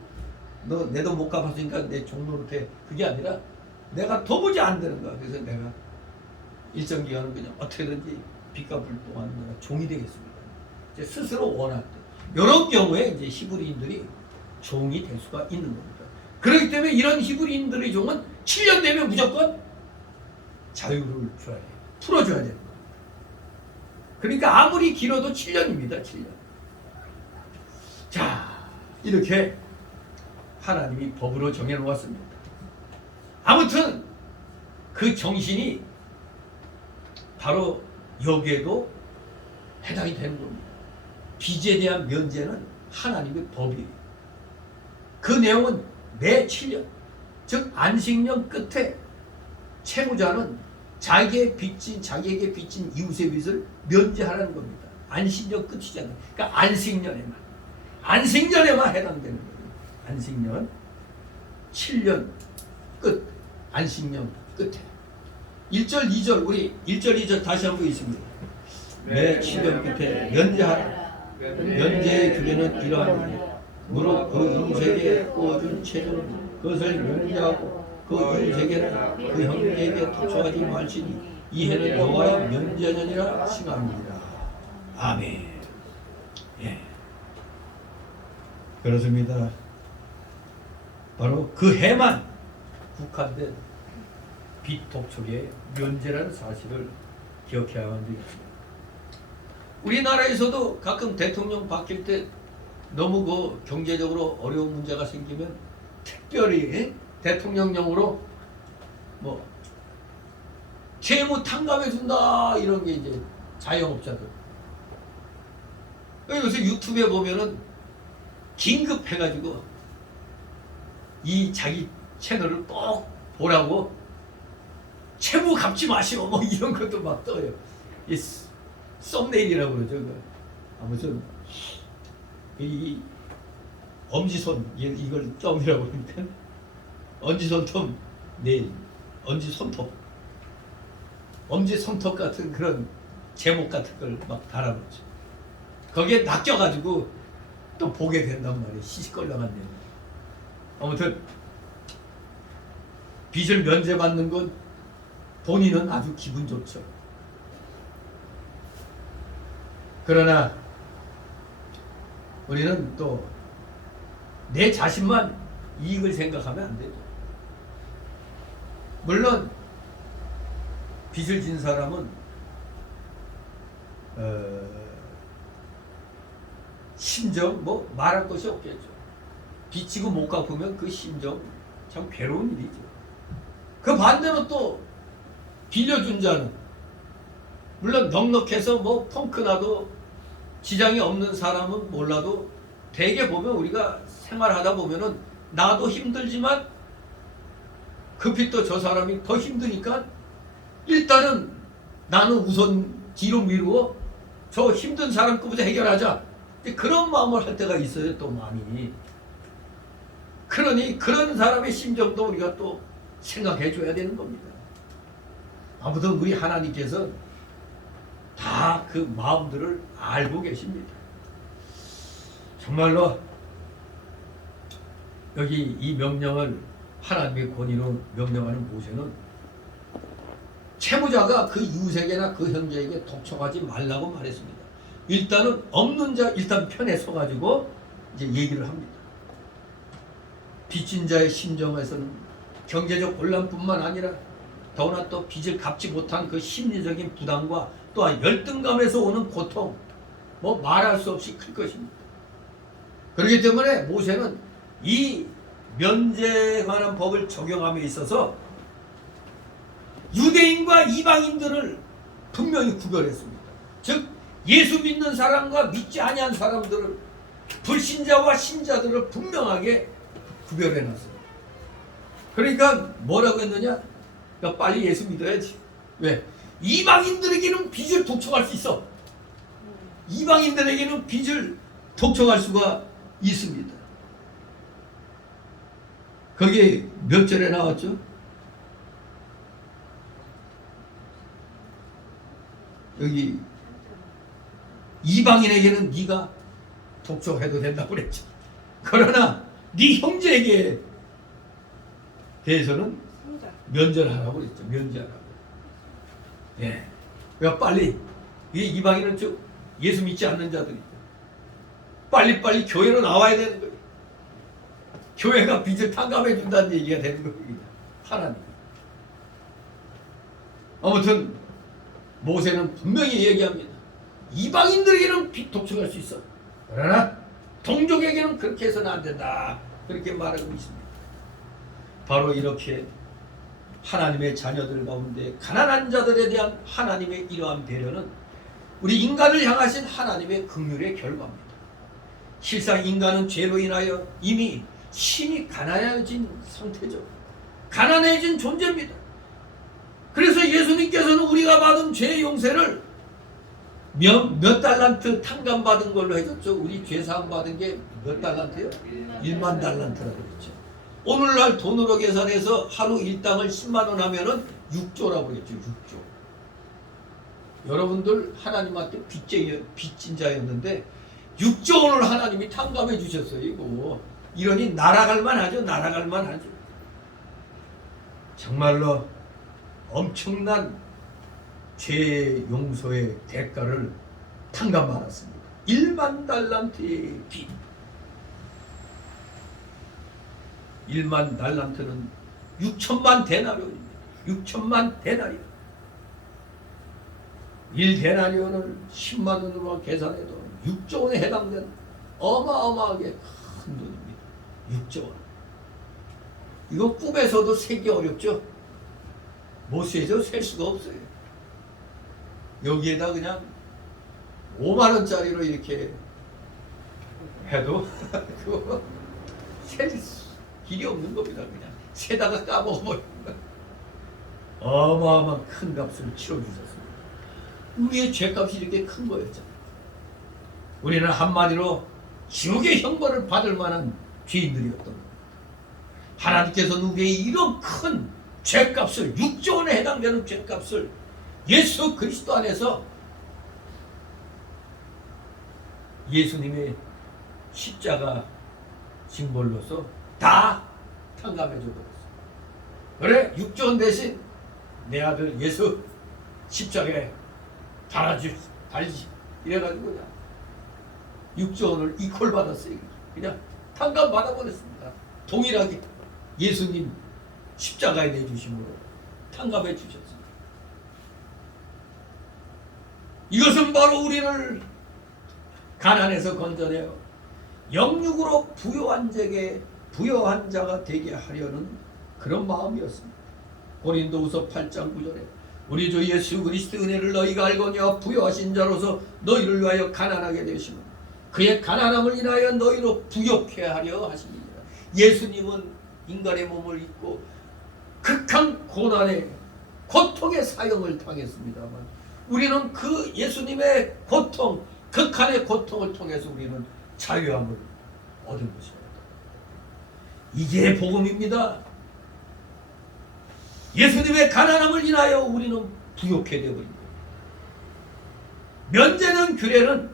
너 내 돈 못 갚았으니까 내 종 노릇해. 그게 아니라 내가 도무지 안 되는 거야. 그래서 내가 일정 기간은 그냥 어떻게든지 빚 갚을 동안 내가 종이 되겠습니다. 이제 스스로 원할 때, 이런 경우에 이제 히브리인들이 종이 될 수가 있는 겁니다. 그렇기 때문에 이런 히브리인들의 종은 7년 되면 무조건 자유를 줘야 돼요. 풀어줘야 되는 거예요. 그러니까 아무리 길어도 7년입니다. 7년. 자, 이렇게 하나님이 법으로 정해놓았습니다. 아무튼 그 정신이 바로 여기에도 해당이 되는 겁니다. 빚에 대한 면제는 하나님의 법이에요. 그 내용은 매 7년, 즉 안식년 끝에 채무자는 자기에게 빚진 이웃의 빚을 면제하라는 겁니다. 안식년 끝이잖아요. 그러니까 안식년에만 해당되는 거예요. 안식년 7년 끝, 안식년 끝에 1절 2절, 우리 1절 2절 다시 한번 있습니다. 매 7년 끝에 면제하라. 면제의 규례는 이러하니 무릇 그 인생에 구워준 채는 그것을 면제하고 그 인생에는 그 형제에게 토초하지 말지니 이해는 여호와의 면제년이라 칭합니다. 아멘. 예. 그렇습니다. 바로 그 해만 국한된 비독촉의 면제라는 사실을 기억해야만 되겠습니다. 우리나라에서도 가끔 대통령 바뀔 때 너무 그 경제적으로 어려운 문제가 생기면 특별히 대통령령으로 뭐 채무 탕감해 준다 이런 게 이제 자영업자들. 요새 유튜브에 보면은 긴급 해가지고 이 자기 채널을 꼭 보라고 채무 갚지 마시오 뭐 이런 것도 막 떠요. 이 썸네일이라고 그러죠. 아무튼 이 엄지손 이걸 썸이라고 그러니까 엄지손톱 네 엄지손톱 엄지손톱 같은 그런 제목 같은 걸 막 달아놓죠. 거기에 낚여가지고 또 보게 된단 말이에요. 시시껄렁한 내용. 아무튼 빚을 면제받는 건 본인은 아주 기분 좋죠. 그러나 우리는 또 내 자신만 이익을 생각하면 안 되죠. 물론 빚을 진 사람은 심정 뭐 말할 것이 없겠죠. 빚지고 못 갚으면 그 심정 참 괴로운 일이죠. 그 반대로 또 빌려준 자는 물론 넉넉해서 뭐 펑크나도 지장이 없는 사람은 몰라도 대개 보면 우리가 생활하다 보면은 나도 힘들지만 급히 또 저 사람이 더 힘드니까 일단은 나는 우선 뒤로 미루어 저 힘든 사람 거부터 해결하자. 그런 마음을 할 때가 있어요. 또 많이. 그러니 그런 사람의 심정도 우리가 또 생각해 줘야 되는 겁니다. 아무튼 우리 하나님께서 다 그 마음들을 알고 계십니다. 정말로 여기 이 명령을 하나님의 권위로 명령하는 모세는 채무자가 그 이웃에게나 그 형제에게 독촉하지 말라고 말했습니다. 일단은 없는 자 일단 편에 서가지고 이제 얘기를 합니다. 빚진 자의 심정에서는 경제적 곤란뿐만 아니라 더구나 또 빚을 갚지 못한 그 심리적인 부담과 또한 열등감에서 오는 고통 뭐 말할 수 없이 클 것입니다. 그렇기 때문에 모세는 이 면제에 관한 법을 적용함에 있어서 유대인과 이방인들을 분명히 구별했습니다. 즉 예수 믿는 사람과 믿지 아니한 사람들을 불신자와 신자들을 분명하게 구별해놨어요. 그러니까 뭐라고 했느냐? 그러니까 빨리 예수 믿어야지. 왜? 이방인들에게는 빚을 독촉할 수 있어. 이방인들에게는 빚을 독촉할 수가 있습니다. 거기에 몇 절에 나왔죠? 여기 이방인에게는 네가 독촉해도 된다고 그랬죠. 그러나 네 형제에게 대해서는 면제하라고 그랬죠. 면제하라고. 예. 그러니까 빨리 이 이방인은 즉 예수 믿지 않는 자들이죠. 빨리빨리 교회로 나와야 되는 거예요. 교회가 빚을 탕감해 준다는 얘기가 되는 겁니다. 하나님. 아무튼 모세는 분명히 얘기합니다. 이방인들에게는 빚 독촉할 수 있어. 그러나 동족에게는 그렇게 해서는 안 된다. 그렇게 말하고 있습니다. 바로 이렇게 하나님의 자녀들 가운데 가난한 자들에 대한 하나님의 이러한 배려는 우리 인간을 향하신 하나님의 긍휼의 결과입니다. 실상 인간은 죄로 인하여 이미 심히 가난해진 상태죠. 가난해진 존재입니다. 그래서 예수님께서는 우리가 받은 죄 용서를 몇 달란트 탕감받은 걸로 해줬죠. 우리 죄사함 받은 게 몇 달란트요? 1만 달란트라고 그랬죠. 오늘날 돈으로 계산해서 하루 일당을 10만 원 하면은 6조라고 그랬죠. 6조. 여러분들 하나님한테 빚진 자였는데 6조 원을 하나님이 탕감해 주셨어요. 이거 이러니 날아갈 만하죠. 날아갈 만하죠. 정말로 엄청난 죄 용서의 대가를 탕감받았습니다. 1만 달란트의 빚. 1만 달란트는 6천만 데나리온입니다. 6천만 데나리온. 1데나리온을 10만 원으로 계산해도 6조 원에 해당되는 어마어마하게 큰 돈입니다. 6조 원. 이거 꿈에서도 세기 어렵죠? 못 세죠? 셀 수가 없어요. 여기에다 그냥 5만 원짜리로 이렇게 해도 그거 셀 길이 없는 겁니다. 그냥 세다가 까먹어버리는 거예요. 어마어마한 큰 값을 치러주셨습니다. 우리의 죄값이 이렇게 큰 거였잖아요. 우리는 한마디로 지옥의 형벌을 받을 만한 죄인들이었던 겁니다. 하나님께서는 우리의 이런 큰 죄값을 6조 원에 해당되는 죄값을 예수 그리스도 안에서 예수님의 십자가 징벌로서 다 탕감해 줘버렸어요. 그래 6조 원 대신 내 아들 예수 십자가에 달지 이래가지고 그냥 6조 원을 이퀄 받았어요. 그냥 탕감 받아버렸습니다. 동일하게 예수님 십자가에 내주심으로 탕감해 주셨습니다. 이것은 바로 우리를 가난에서 건져내어 영육으로 부요한 자가 되게 하려는 그런 마음이었습니다. 고린도후서 8장 9절에 우리 주 예수 그리스도의 은혜를 너희가 알거니와 부요하신 자로서 너희를 위하여 가난하게 되시며 그의 가난함을 인하여 너희로 부욕해 하려 하십니다. 예수님은 인간의 몸을 입고 극한 고난의 고통의 사형을 당했습니다만 우리는 그 예수님의 고통, 극한의 고통을 통해서 우리는 자유함을 얻은 것입니다. 이게 복음입니다. 예수님의 가난함을 인하여 우리는 부욕해 되어버립니다. 면제는 규례는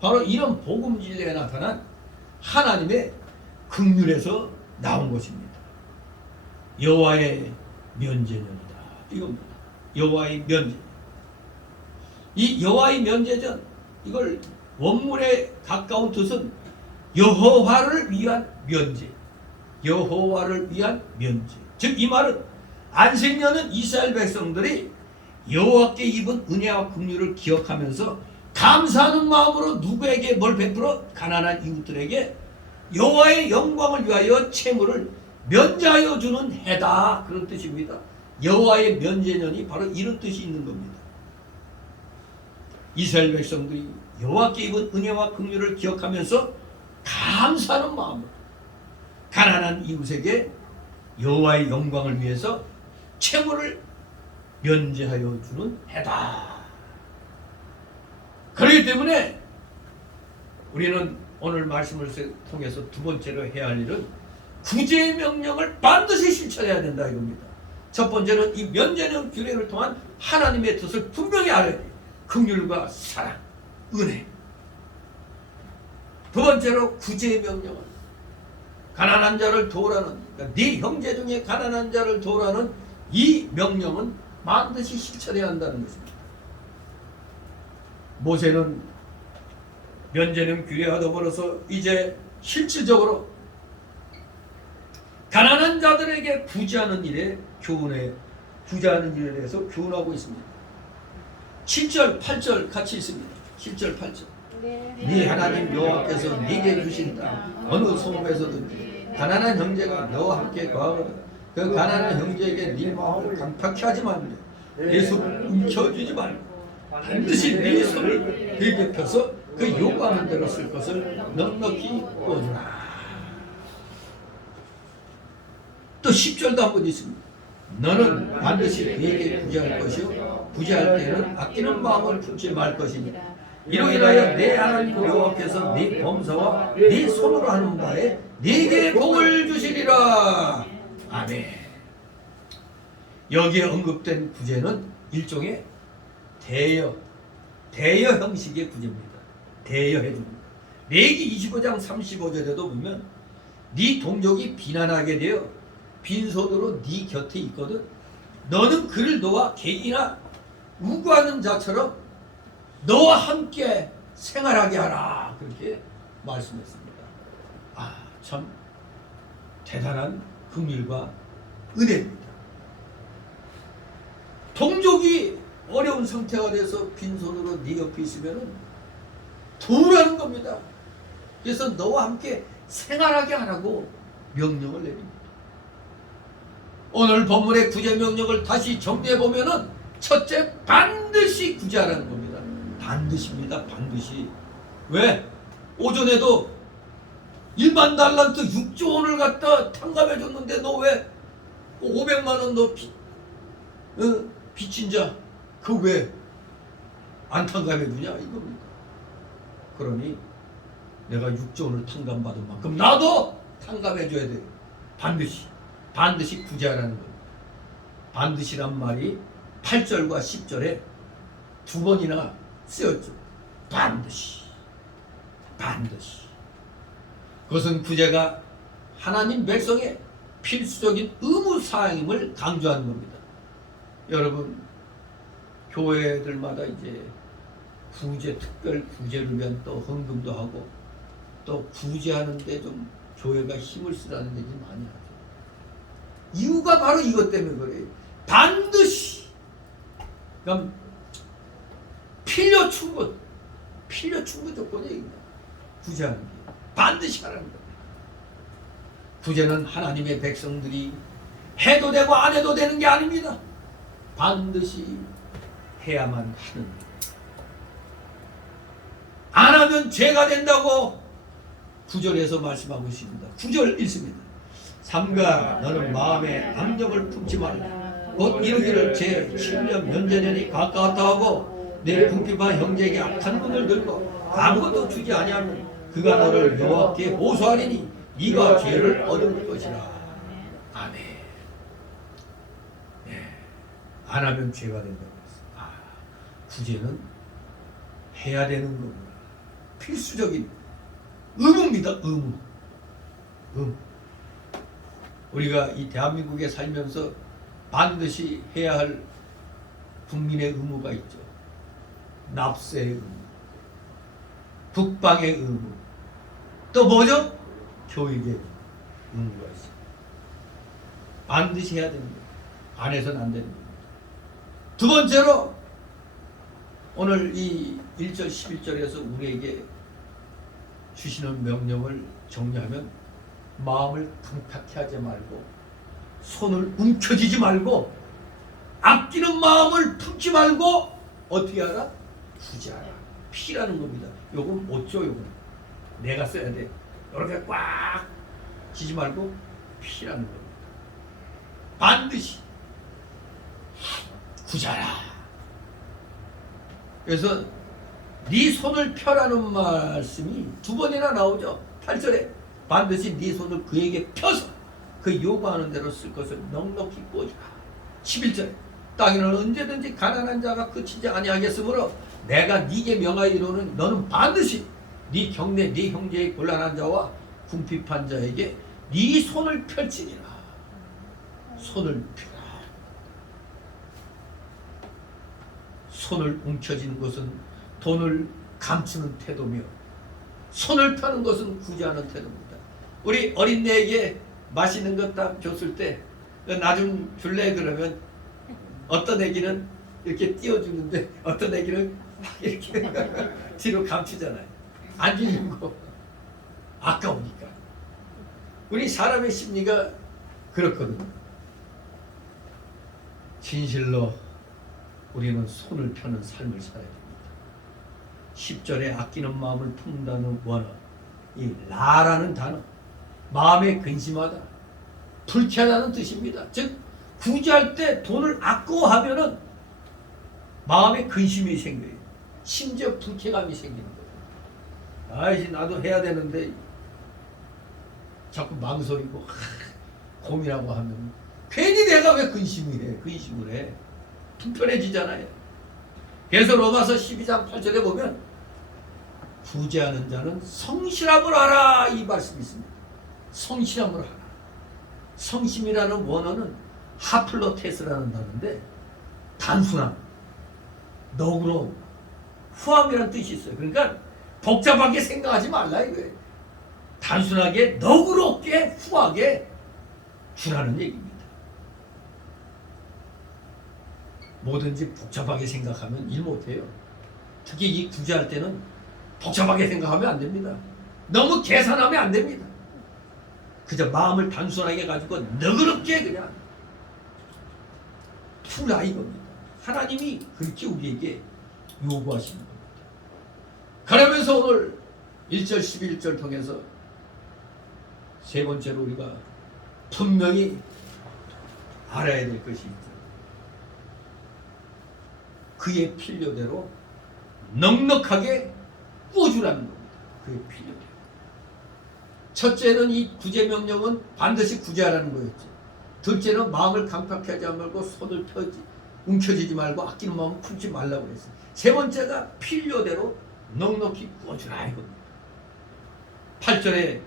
바로 이런 복음 진리에 나타난 하나님의 긍휼에서 나온 것입니다. 여호와의 면제전이다. 이겁니다. 여호와의 면제. 이 여호와의 면제전, 이걸 원문에 가까운 뜻은 여호와를 위한 면제. 여호와를 위한 면제. 즉 이 말은 안식년은 이스라엘 백성들이 여호와께 입은 은혜와 긍휼을 기억하면서 감사하는 마음으로 누구에게 뭘 베풀어? 가난한 이웃들에게 여호와의 영광을 위하여 채무를 면제하여 주는 해다. 그런 뜻입니다. 여호와의 면제년이 바로 이런 뜻이 있는 겁니다. 이스라엘 백성들이 여호와께 입은 은혜와 긍휼을 기억하면서 감사하는 마음으로 가난한 이웃에게 여호와의 영광을 위해서 채무를 면제하여 주는 해다. 그렇기 때문에 우리는 오늘 말씀을 통해서 두 번째로 해야 할 일은 구제의 명령을 반드시 실천해야 된다 이겁니다. 첫 번째는 이 면제는 규례를 통한 하나님의 뜻을 분명히 알아야 돼요. 긍휼과 사랑, 은혜. 두 번째로 구제의 명령은 가난한 자를 도우라는, 그러니까 네 형제 중에 가난한 자를 도우라는 이 명령은 반드시 실천해야 한다는 것입니다. 모세는 면제는 규례와 더불어서 이제 실질적으로 가난한 자들에게 구제하는 일에 구제하는 일에 대해서 교훈하고 있습니다. 7절, 8절 같이 있습니다. 7절, 8절. 네 하나님 여호와께서 네게 주신 땅 어느 성읍에서든지 가난한 형제가 너와 함께 거하거든 그 가난한 형제에게 네 마음을 강팍히 하지 말며 네 손을 움켜쥐지 말고 반드시 네 손을 그에게 펴서 그 요구하는 대로 쓸 것을 넉넉히 구워주라. 또 10절도 한 번 있습니다. 너는 반드시 그에게 구제할 것이요 구제할 때는 아끼는 마음을 품지 말 것이니 이로 인하여 내 하나님 여호와께서 네 범사와 네 손으로 하는 바에 네게 복을 주시리라. 아멘. 여기에 언급된 구제는 일종의 대여 형식의 구제입니다. 대여해 줍니다. 레기 25장 35절에도 보면 네 동족이 비난하게 되어 빈손으로 네 곁에 있거든 너는 그를 너와 객이나 우고하는 자처럼 너와 함께 생활하게 하라 그렇게 말씀했습니다. 참 대단한 긍휼과 은혜입니다. 동족이 어려운 상태가 돼서 빈손으로 네 옆에 있으면 도우라는 겁니다. 그래서 너와 함께 생활하게 하라고 명령을 내립니다. 오늘 본문의 구제 명령을 다시 정리해 보면은 첫째, 반드시 구제하라는 겁니다. 반드시입니다. 반드시. 왜? 오전에도 1만 달란트 6조 원을 갖다 탕감해 줬는데 너 왜 500만 원 너 빚진 자 그 왜 안 탕감해 주냐 이겁니다. 그러니 내가 6조 원을 탕감받은 만큼 나도 탕감해 줘야 돼요. 반드시 구제하라는 겁니다. 반드시란 말이 8절과 10절에 두 번이나 쓰였죠. 반드시. 그것은 구제가 하나님 백성의 필수적인 의무사항임을 강조하는 겁니다. 여러분, 교회들마다 이제 특별 구제를 위한 또 헌금도 하고 또 구제하는데 좀 교회가 힘을 쓰라는 얘기 많이 하죠. 이유가 바로 이것 때문에 그래요. 반드시. 그럼 필요 충분 조건이에요. 구제하는 게 반드시 하라는 겁니다. 구제는 하나님의 백성들이 해도 되고 안 해도 되는 게 아닙니다. 반드시 해야만 하는 것. 안 하면 죄가 된다고 9절에서 말씀하고 있습니다. 9절 읽습니다. 삼가 너는 마음에 악력을 품지 말라. 곧 이르기를 제 7년 면제년이 가까웠다 하고 내 궁핍한 형제에게 악한 눈을 들고 아무것도 주지 아니하면 그가 너를 여호와께 호소하리니 네가 죄를 얻을 것이라. 아멘. 안 하면 죄가 된다고 했어요. 구제는 해야 되는 거구나. 필수적인 의무입니다. 의무. 우리가 이 대한민국에 살면서 반드시 해야 할 국민의 의무가 있죠. 납세의 의무, 국방의 의무, 또 뭐죠? 교육의 의무가 있어요. 반드시 해야 됩니다. 안 해서는 안 되는 겁니다. 두 번째로 오늘 이 1절 11절에서 우리에게 주시는 명령을 정리하면 마음을 강팍해 하지 말고 손을 움켜쥐지 말고 아끼는 마음을 품지 말고 어떻게 하라? 구제하라. 피라는 겁니다. 요건 못 줘. 요건 내가 써야 돼. 이렇게 꽉 쥐지 말고 피라는 겁니다. 반드시 구제하라. 그래서 네 손을 펴라는 말씀이 두 번이나 나오죠. 8절에 반드시 네 손을 그에게 펴서 그 요구하는 대로 쓸 것을 넉넉히 꽂으라. 11절에 땅에는 언제든지 가난한 자가 그치지 아니하겠으므로 내가 네게 명하이로는 너는 반드시 네 경내 네 형제의 곤란한 자와 궁핍한 자에게 네 손을 펼치니라. 손을 펴라. 손을 움켜쥐는 것은 돈을 감추는 태도며 손을 펴는 것은 구제하는 태도입니다. 우리 어린애에게 맛있는 것 딱 줬을 때 나 좀 줄래 그러면 어떤 애기는 이렇게 띄워주는데 어떤 애기는 막 이렇게 뒤로 감추잖아요. 안 주는 거 아까우니까. 우리 사람의 심리가 그렇거든요. 진실로 우리는 손을 펴는 삶을 살아야 됩니다. 10절에 아끼는 마음을 품는다는 원어, 이 라라는 단어, 마음에 근심하다, 불쾌하다는 뜻입니다. 즉 구제할 때 돈을 아까워하면은 마음에 근심이 생겨요. 심지어 불쾌감이 생기는 거예요. 아이씨 나도 해야 되는데 자꾸 망설이고 고민하고 하면 괜히 내가 왜 근심을 해. 불편해지잖아요. 그래서 로마서 12장 8절에 보면 구제하는 자는 성실함을 하라 이 말씀이 있습니다. 성실함을 하라. 성심이라는 원어는 하플로테스라는 단어인데 단순함, 너그러움, 후함이라는 뜻이 있어요. 그러니까 복잡하게 생각하지 말라 이거예요. 단순하게 너그럽게 후하게 주라는 얘기입니다. 뭐든지 복잡하게 생각하면 일 못해요. 특히 이 구제할 때는 복잡하게 생각하면 안 됩니다. 너무 계산하면 안 됩니다. 그저 마음을 단순하게 가지고 너그럽게 그냥 투라 이겁니다. 하나님이 그렇게 우리에게 요구하시는 겁니다. 그러면서 오늘 1절 11절 통해서 세 번째로 우리가 분명히 알아야 될 것이 있죠. 그의 필요대로 넉넉하게 꾸어주라는 겁니다. 그의 필요대로. 첫째는 이 구제 명령은 반드시 구제하라는 거였죠. 둘째는 마음을 강팍하게 하지 말고 손을 펴지 움켜쥐지 말고 아끼는 마음을 품지 말라고 그랬어요. 세 번째가 필요대로 넉넉히 꾸어주라 이겁니다. 8절에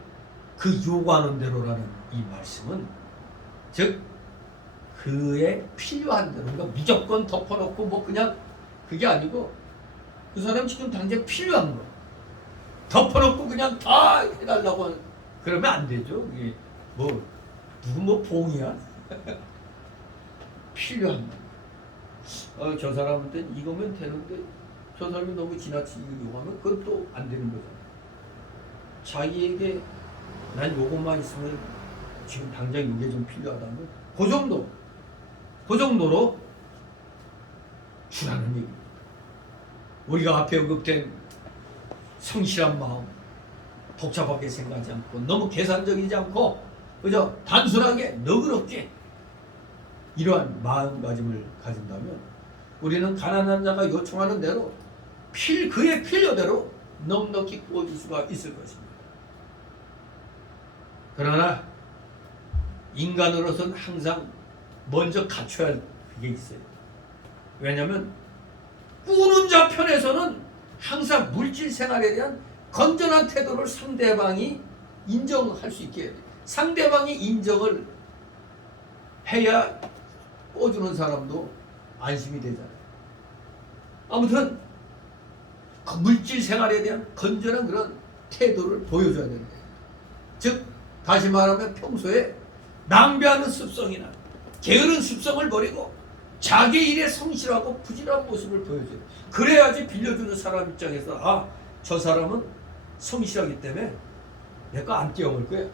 그 요구하는 대로라는 이 말씀은 즉 그의 필요한 대로, 그러니까 무조건 덮어놓고 뭐 그냥 그게 아니고 그 사람 지금 당장 필요한 거 덮어놓고 그냥 다 해달라고 그러면 안 되죠. 이게 뭐 누구 뭐 봉이야? 필요한 거. 저 사람한테 이거면 되는데 저 사람이 너무 지나치게 요구하면 그건 또 안 되는 거잖아요. 자기에게 난 요것만 있으면 지금 당장 이게 좀 필요하다면 그 정도로 주라는 얘기입니다. 우리가 앞에 언급된 성실한 마음, 복잡하게 생각하지 않고 너무 계산적이지 않고 그저 단순하게 너그럽게 이러한 마음가짐을 가진다면 우리는 가난한 자가 요청하는 대로 그의 필요대로 넉넉히 구워줄 수가 있을 것입니다. 그러나 인간으로서는 항상 먼저 갖춰야 할 그게 있어요. 왜냐하면 꾸는 자 편에서는 항상 물질 생활에 대한 건전한 태도를 상대방이 인정할 수 있게 해야 돼요. 상대방이 인정을 해야 꿔주는 사람도 안심이 되잖아요. 아무튼 그 물질 생활에 대한 건전한 그런 태도를 보여줘야 되는 거예요. 즉 다시 말하면 평소에 낭비하는 습성이나 게으른 습성을 버리고 자기 일에 성실하고 부지런한 모습을 보여줘요. 그래야지 빌려주는 사람 입장에서 저 사람은 성실하기 때문에 내가 안 떼어먹을 거야.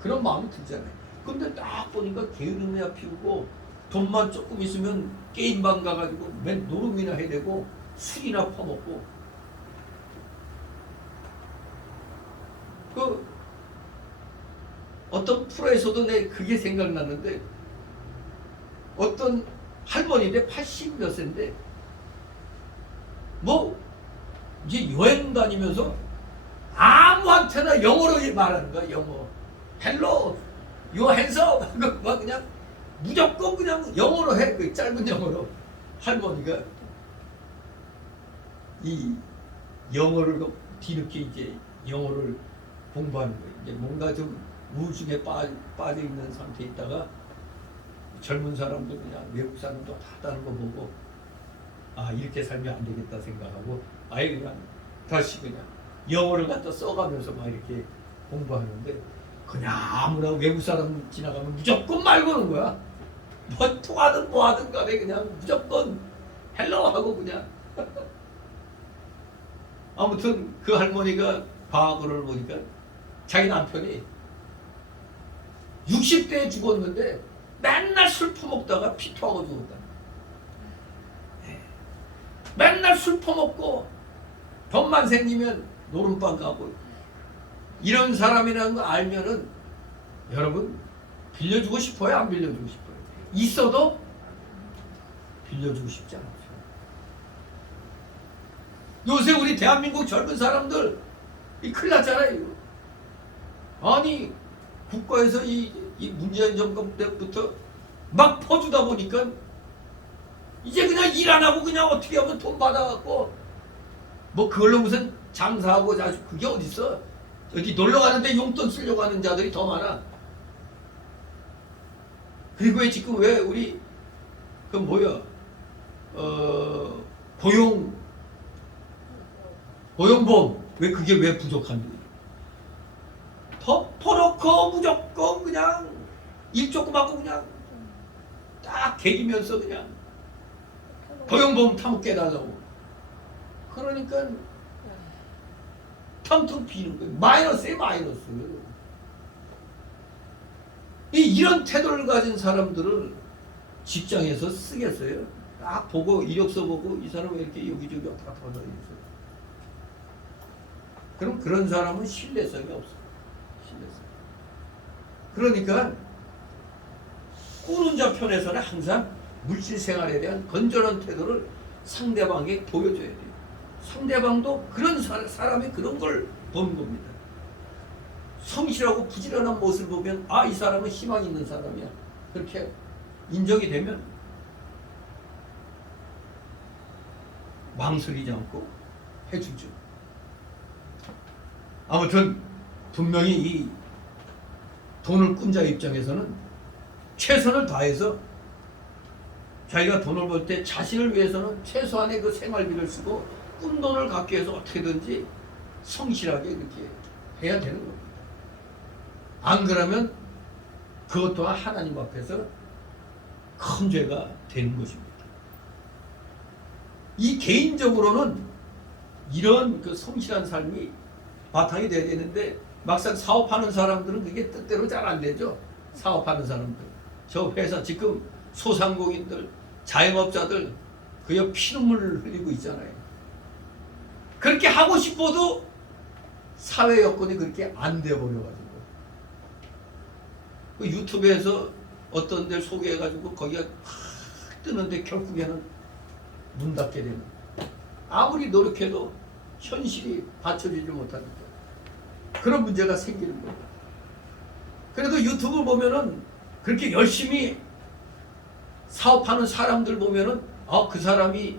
그런 마음이 들잖아요. 근데 딱 보니까 게으른 애야 피우고 돈만 조금 있으면 게임방 가가지고 맨 노름이나 해대고 술이나 퍼먹고 그 어떤 프로에서도 내 그게 생각났는데 어떤 할머니인데 80 몇 세인데 뭐 이제 여행 다니면서 아무한테나 영어로 말하는 거야. 영어 헬로 요 핸섬 막 그냥 무조건 그냥 영어로 해. 그 짧은 영어로 할머니가 이 영어를 뒤늦게 이제 영어를 공부하는 거예요. 이제 뭔가 좀 우울증에 빠져 있는 상태에 있다가 젊은 사람들 그냥 외국 사람도 하다는 거 보고 이렇게 살면 안 되겠다 생각하고 아예 그냥 다시 그냥 영어를 갖다 써가면서 막 이렇게 공부하는데 그냥 아무나 외국 사람 지나가면 무조건 말 거는 거야. 뭐 통하든 뭐 하든 간에 그냥 무조건 헬로 하고 그냥 아무튼 그 할머니가 과거를 보니까 자기 남편이 60대에 죽었는데 맨날 술 퍼먹다가 피토하고 죽었다. 맨날 술 퍼먹고 돈만 생기면 노름방 가고 이런 사람이라는 거 알면은 여러분 빌려주고 싶어요? 안 빌려주고 싶어요? 있어도 빌려주고 싶지 않아요. 요새 우리 대한민국 젊은 사람들 이 큰일 났잖아요. 아니 국가에서 이 문재인 정권 때부터 막 퍼주다 보니까 이제 그냥 일 안 하고 그냥 어떻게 하면 돈 받아갖고 뭐 그걸로 무슨 장사하고 자식 그게 어딨어? 어디 놀러 가는데 용돈 쓰려고 하는 자들이 더 많아. 그리고 왜 지금 왜 우리 그 뭐야 고용보험 왜 그게 왜 부족한지 덮어놓고 무조건 그냥 일 조금 하고 그냥 딱 개기면서 그냥 고용보험 타먹게 해달라고. 그러니까 텅텅 비는 거예요. 마이너스에 마이너스. 이런 태도를 가진 사람들을 직장에서 쓰겠어요? 딱 보고 이력서 보고 이 사람 왜 이렇게 여기저기 왔다 갔다 다니겠어요? 그럼 그런 사람은 신뢰성이 없어요. 신뢰성. 그러니까 꾸는 자 편에서는 항상 물질 생활에 대한 건전한 태도를 상대방에게 보여줘야 돼요. 상대방도 그런 사람이 그런 걸 보는 겁니다. 성실하고 부지런한 모습을 보면 아, 이 사람은 희망 있는 사람이야. 그렇게 인정이 되면 망설이지 않고 해주죠. 아무튼 분명히 이 돈을 꾼 자 입장에서는 최선을 다해서 자기가 돈을 벌 때 자신을 위해서는 최소한의 그 생활비를 쓰고 꾼 돈을 갖기 위해서 어떻게든지 성실하게 이렇게 해야 되는 겁니다. 안 그러면 그것 또한 하나님 앞에서 큰 죄가 되는 것입니다. 이 개인적으로는 이런 그 성실한 삶이 바탕이 돼야 되는데 막상 사업하는 사람들은 그게 뜻대로 잘 안 되죠. 사업하는 사람들. 저 회사 지금 소상공인들, 자영업자들 그여 피눈물 흘리고 있잖아요. 그렇게 하고 싶어도 사회 여건이 그렇게 안 되어버려가지고 그 유튜브에서 어떤 데를 소개해가지고 거기가 뜨는데 결국에는 문 닫게 되는, 아무리 노력해도 현실이 받쳐주지 못하니까 그런 문제가 생기는 거예요. 그래도 유튜브 보면은 그렇게 열심히 사업하는 사람들 보면은 그 사람이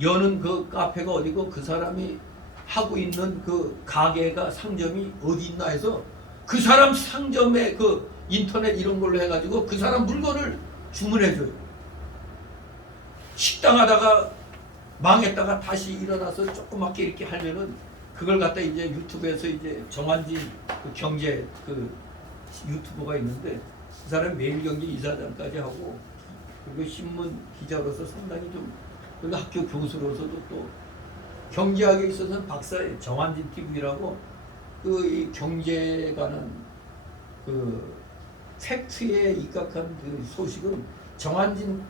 여는 그 카페가 어디고 그 사람이 하고 있는 그 가게가 상점이 어디 있나 해서 그 사람 상점에 그 인터넷 이런 걸로 해가지고 그 사람 물건을 주문해줘요. 식당 하다가 망했다가 다시 일어나서 조그맣게 이렇게 하면은 그걸 갖다 이제 유튜브에서 이제 정한진 그 경제 그 유튜버가 있는데 그 사람 매일경제 이사장까지 하고 그리고 신문 기자로서 상당히 좀 그리고 학교 교수로서도 또 경제학에 있어서는 박사예요. 정한진 TV라고 그 경제에 관한 그 팩트에 입각한 그 소식은 정한진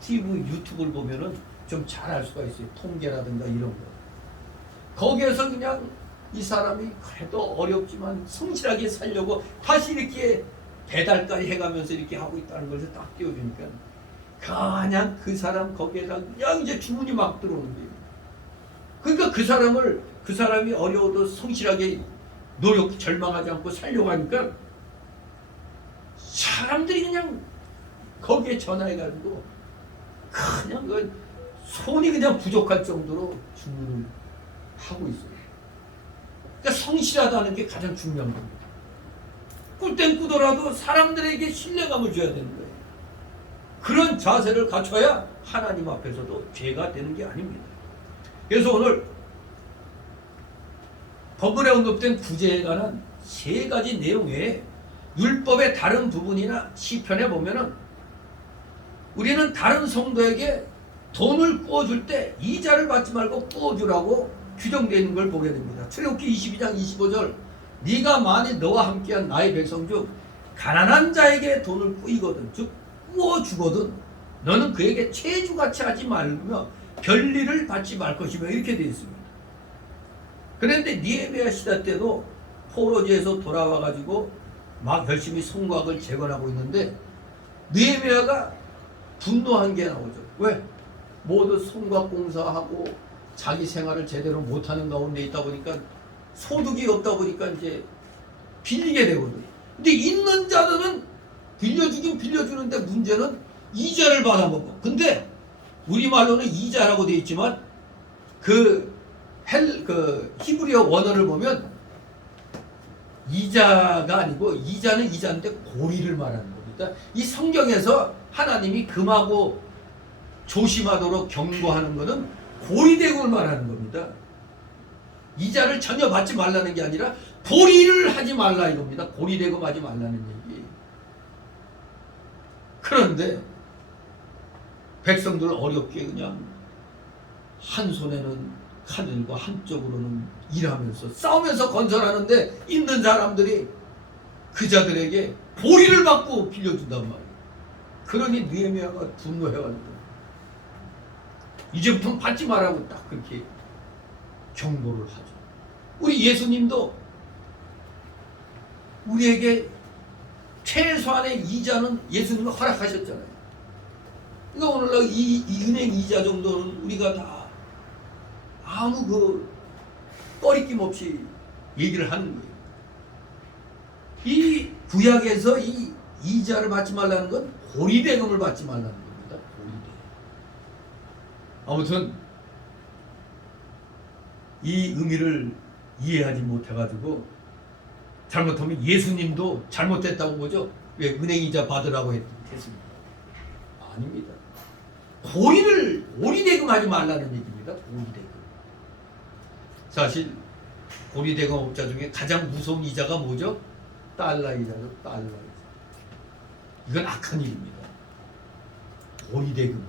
TV 유튜브를 보면은 좀 잘 알 수가 있어요. 통계라든가 이런 거. 거기에서 그냥 이 사람이 그래도 어렵지만 성실하게 살려고 다시 이렇게 배달까지 해가면서 이렇게 하고 있다는 것을 딱 띄워주니까 그냥 그 사람 거기에다 그냥 이제 주문이 막 들어오는 거예요. 그러니까 그 사람이 어려워도 성실하게 노력 절망하지 않고 살려고 하니까 사람들이 그냥 거기에 전화해가지고 그냥 그 손이 그냥 부족할 정도로 주문을 하고 있어요. 그러니까 성실하다는 게 가장 중요한 겁니다. 꿀 땐 꾸더라도 사람들에게 신뢰감을 줘야 되는 거예요. 그런 자세를 갖춰야 하나님 앞에서도 죄가 되는 게 아닙니다. 그래서 오늘 법문에 언급된 구제에 관한 세 가지 내용 외에 율법의 다른 부분이나 시편에 보면은 우리는 다른 성도에게 돈을 꾸어줄 때 이자를 받지 말고 꾸어주라고 규정되어 있는 걸 보게 됩니다. 출애굽기 22장 25절 네가 만일 너와 함께한 나의 백성 중 가난한 자에게 돈을 꾸이거든 즉 꾸어주거든 너는 그에게 채주같이 하지 말며 별리를 받지 말 것이며 이렇게 되어 있습니다. 그런데 느헤미야 시대 때도 포로지에서 돌아와가지고 막 열심히 성곽을 재건하고 있는데 느헤미야가 분노한 게 나오죠. 왜? 모두 성곽 공사하고 자기 생활을 제대로 못하는 가운데 있다 보니까 소득이 없다 보니까 이제 빌리게 되거든요. 근데 있는 자들은 빌려주긴 빌려주는데 문제는 이자를 받아먹어. 근데 우리말로는 이자라고 되어 있지만 그 히브리어 원어를 보면 이자가 아니고 이자는 이자인데 고리를 말하는 겁니다. 이 성경에서 하나님이 금하고 조심하도록 경고하는 것은 고리대금을 말하는 겁니다. 이자를 전혀 받지 말라는 게 아니라 고리를 하지 말라 이겁니다. 고리대금 하지 말라는 얘기. 그런데 백성들 어렵게 그냥 한 손에는 칼들고 한쪽으로는 일하면서 싸우면서 건설하는데 있는 사람들이 그 자들에게 고리를 받고 빌려준단 말이에요. 그러니 느헤미야가 분노해가지고 이제부터 받지 말라고 딱 그렇게 경고를 하죠. 우리 예수님도 우리에게 최소한의 이자는 예수님이 허락하셨잖아요. 그러니까 오늘날 이 은행 이자 정도는 우리가 다 아무 꺼리낌 없이 얘기를 하는 거예요. 이 구약에서 이 이자를 받지 말라는 건 고리대금을 받지 말라는 겁니다. 고리대금. 아무튼 이 의미를 이해하지 못해가지고 잘못하면 예수님도 잘못됐다고 보죠. 왜 은행이자 받으라고 했습니까? 아닙니다. 고리대금 하지 말라는 얘기입니다. 고리대금. 사실 고리대금 업자 중에 가장 무서운 이자가 뭐죠? 달러 이자죠. 달러 이자. 이건 악한 일입니다. 고리대금.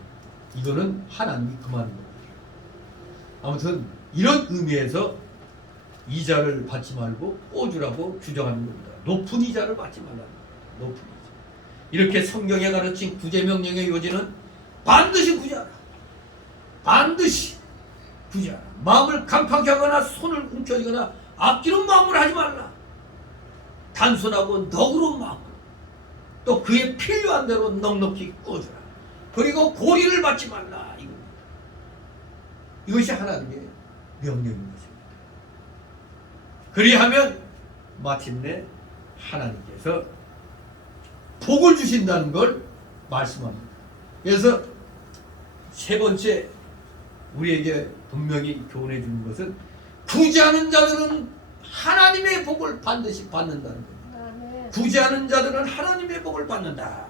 이거는 하나님이 금하는 겁니다. 아무튼 이런 의미에서 이자를 받지 말고 꿔주라고 규정하는 겁니다. 높은 이자를 받지 말라는 겁니다. 높은 이자. 이렇게 성경에 가르친 구제명령의 요지는 반드시 구제하라. 반드시 구제하라. 마음을 강팍하게 하거나 손을 움켜쥐거나 아끼는 마음을 하지 말라. 단순하고 너그러운 마음으로 또 그에 필요한 대로 넉넉히 꿔주라. 그리고 고리를 받지 말라. 이겁니다. 이것이 하나님의 명령인 것입니다. 그리하면 마침내 하나님께서 복을 주신다는 걸 말씀합니다. 그래서 세 번째 우리에게 분명히 교훈해 주는 것은 구제하는 자들은 하나님의 복을 반드시 받는다는 겁니다. 구제하는 자들은 하나님의 복을 받는다.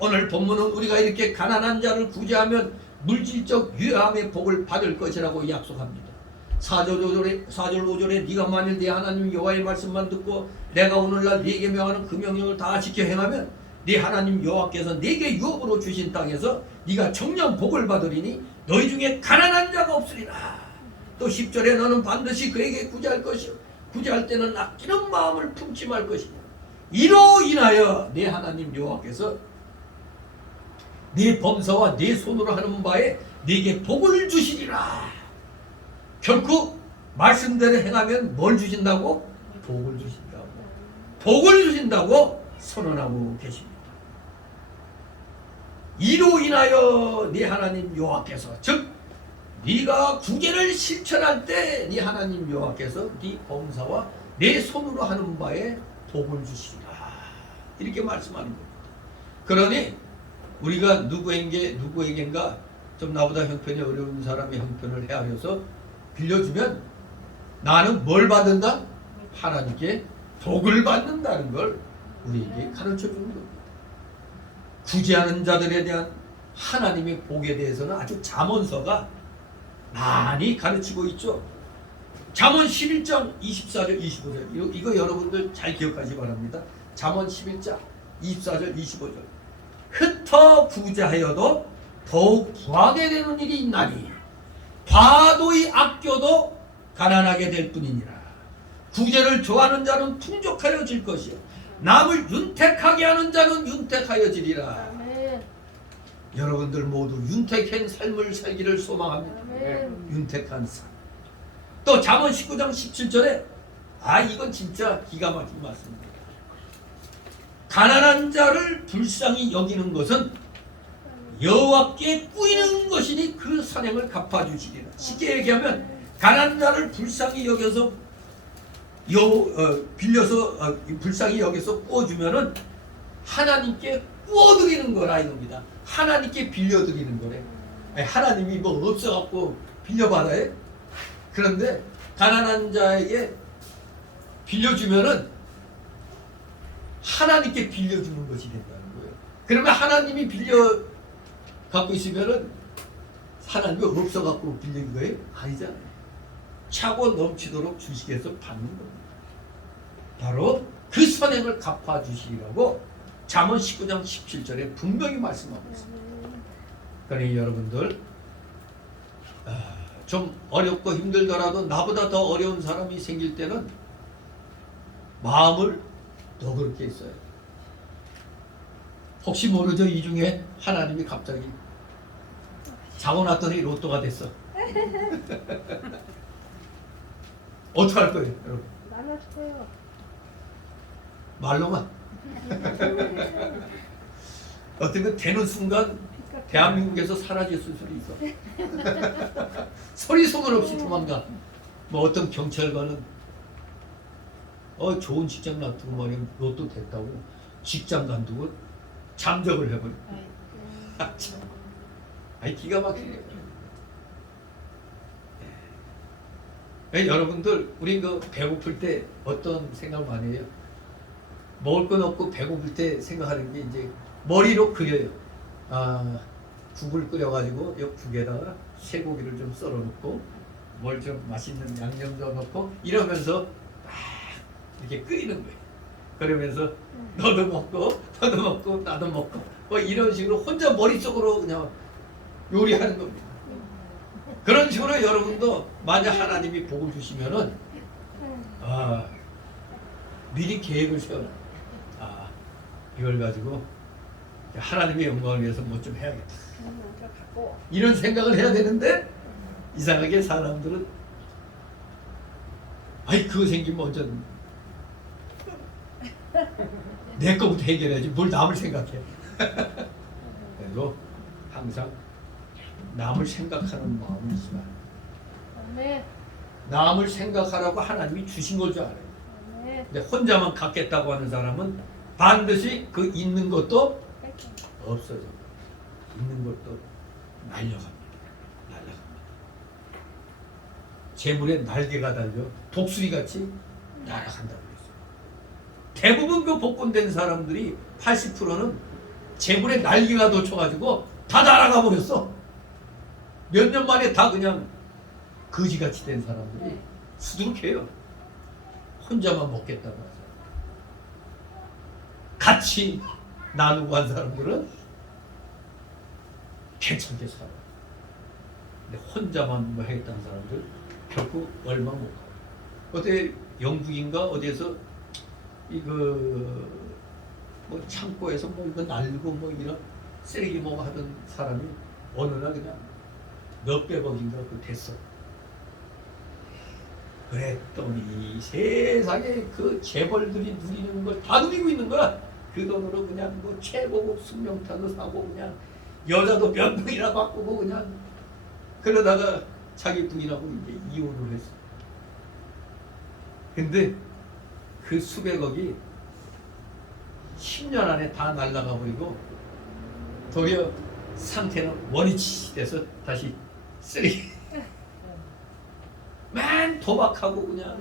오늘 본문은 우리가 이렇게 가난한 자를 구제하면 물질적 유함의 복을 받을 것이라고 약속합니다. 4절 5절에 네가 만일 네 하나님 여호와의 말씀만 듣고 내가 오늘날 네게 명하는 그 명령을 다 지켜 행하면 네 하나님 여호와께서 네게 유업으로 주신 땅에서 네가 정령 복을 받으리니 너희 중에 가난한 자가 없으리라. 또 10절에 너는 반드시 그에게 구제할 것이요 구제할 때는 아끼는 마음을 품지 말 것이며 이로 인하여 네 하나님 여호와께서 네 범사와 네 손으로 하는 바에 네게 복을 주시리라. 결코 말씀대로 행하면 뭘 주신다고? 복을 주신다고. 복을 주신다고 선언하고 계십니다. 이로 인하여 네 하나님 여호와께서 즉 네가 구제를 실천할 때 네 하나님 여호와께서 네 범사와 네 손으로 하는 바에 복을 주시리라. 이렇게 말씀하는 겁니다. 그러니 우리가 누구에겐가 좀 나보다 형편이 어려운 사람의 형편을 헤아려서 빌려주면 나는 뭘 받는다? 하나님께 복을 받는다는 걸 우리에게 가르쳐 주는 겁니다. 구제하는 자들에 대한 하나님의 복에 대해서는 아주 잠언서가 많이 가르치고 있죠. 잠언 11장 24절 25절 이거 여러분들 잘 기억하시기 바랍니다. 잠언 11장 24절 25절 흩어 구제하여도 더욱 구하게 되는 일이 있나니 과도히 아껴도 가난하게 될 뿐이니라. 구제를 좋아하는 자는 풍족하여질 것이요 남을 윤택하게 하는 자는 윤택하여지리라. 아멘. 여러분들 모두 윤택한 삶을 살기를 소망합니다. 아멘. 윤택한 삶. 또 잠언 19장 17절에 이건 진짜 기가 막힌 말씀입니다. 가난한 자를 불쌍히 여기는 것은 여호와께 꾸이는 것이니 그 선행을 갚아주시리라. 쉽게 얘기하면 가난한 자를 불쌍히 여겨서 불쌍히 여겨서 꾸어주면은 하나님께 꾸어드리는 거라 이겁니다. 하나님께 빌려드리는 거래. 하나님이 뭐 없어갖고 빌려받아요? 그런데 가난한 자에게 빌려주면은 하나님께 빌려주는 것이 된다는 거예요. 그러면 하나님이 빌려 갖고 있으면은 하나님이 없어 갖고 빌린 거예요? 아니잖아요. 차고 넘치도록 주식에서 받는 겁니다. 바로 그 선행을 갚아주시라고 잠언 19장 17절에 분명히 말씀하고 있습니다. 그러니 여러분들 좀 어렵고 힘들더라도 나보다 더 어려운 사람이 생길 때는 마음을 더 그렇게 써야 돼요. 혹시 모르죠? 이 중에 하나님이 갑자기 자고 났더니 로또가 됐어. 어떡할 거예요, 여러분? 말할 거예요. 말로만. 어떤 거 되는 순간 대한민국에서 사라졌을 수도 있어. 소리 소문 없이 도망가. 뭐 어떤 경찰관은 좋은 직장 놔두고 말이야 로또 됐다고 직장 간두고 잠적을 해버려. 아이 기가 막히네. 여러분들 우리 그 배고플 때 어떤 생각 많이 해요? 먹을 건 없고 배고플 때 생각하는 게 이제 머리로 그려요. 국을 끓여가지고 이 국에다가 쇠고기를 좀 썰어놓고 뭘 좀 맛있는 양념도 넣고 이러면서 막 이렇게 끓이는 거예요. 그러면서 너도 먹고 나도 먹고 뭐 이런 식으로 혼자 머릿속으로 그냥 요리하는 겁니다. 그런 식으로 여러분도 만약 하나님이 복을 주시면은 미리 계획을 세워라. 이걸 가지고 하나님의 영광을 위해서 뭐 좀 해야겠다. 이런 생각을 해야 되는데 이상하게 사람들은 그거 생기면 먼저 내 거부터 해결해야지 뭘 남을 생각해. 그래도 항상 남을 생각하는 마음이 있지만 남을 생각하라고 하나님이 주신 걸 줄 알아요. 근데 혼자만 갖겠다고 하는 사람은 반드시 그 있는 것도 없어져. 있는 것도 날려갑니다. 재물에 날개가 달려 독수리같이 날아간다고 그랬어요. 대부분 그 복권된 사람들이 80%는 재물에 날개가 돋쳐가지고 다 날아가 버렸어. 몇 년 만에 다 그냥 거지같이 된 사람들이 수두룩해요. 혼자만 먹겠다고 하죠. 같이 나누고 한 사람들은 괜찮게 살아. 근데 혼자만 뭐 하겠다는 사람들 결국 얼마 못 가요. 어때 영국인가 어디에서 뭐 창고에서 뭐 이거 날리고 뭐 이런 쓰레기 뭐 하던 사람이 어느 날 그냥 몇백억인가 그 됐어. 그랬더니 세상에 그 재벌들이 누리는 걸 다 누리고 있는 거야. 그 돈으로 그냥 뭐 최고급 승용차도 사고 그냥 여자도 몇 명이나 바꾸고 그냥 그러다가 자기 부인하고 이제 이혼을 했어. 근데 그 수백억이 10년 안에 다 날아가 버리고 도리어 상태는 원위치 돼서 다시 쓰레기. 맨 도박하고 그냥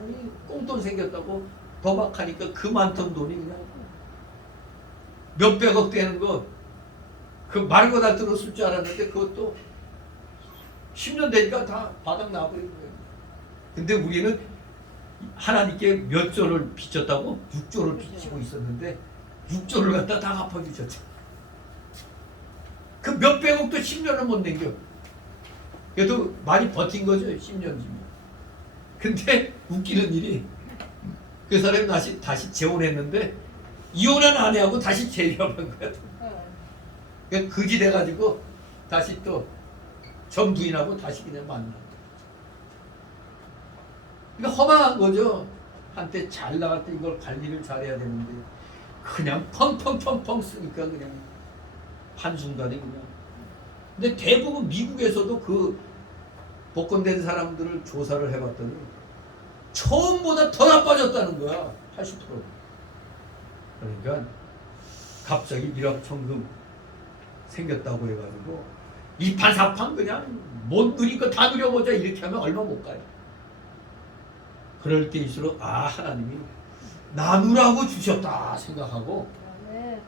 꽁돈 생겼다고 도박하니까 그 많던 돈이 그냥 몇백억 되는 거 그 말고 다 들었을 줄 알았는데 그것도 10년 되니까 다 바닥 나버린 거예요. 근데 우리는 하나님께 몇 조를 빚졌다고? 6조를 빚지고 있었는데 6조를 갖다 다 갚아주셨죠. 그 몇백억도 10년을 못 남겨. 그래도 많이 버틴 거죠. 10년이면. 근데 웃기는 일이 그 사람이 다시 재혼했는데 이혼한 아내하고 다시 재결합한 거야. 그러니까 그지 돼가지고 다시 또 전 부인하고 다시 그냥 만나. 그러니까 허망한 거죠. 한때 잘 나갈 때 이걸 관리를 잘해야 되는데 그냥 펑펑펑펑 쓰니까 그냥 한순간에 그냥. 근데 대부분 미국에서도 그 복권된 사람들을 조사를 해봤더니 처음보다 더 나빠졌다는 거야. 80%. 그러니까 갑자기 일확천금 생겼다고 해가지고 이판사판 그냥 못 누린 거 다 누려보자 이렇게 하면 얼마 못 가요. 그럴 때일수록 하나님이 나누라고 주셨다 생각하고 아멘.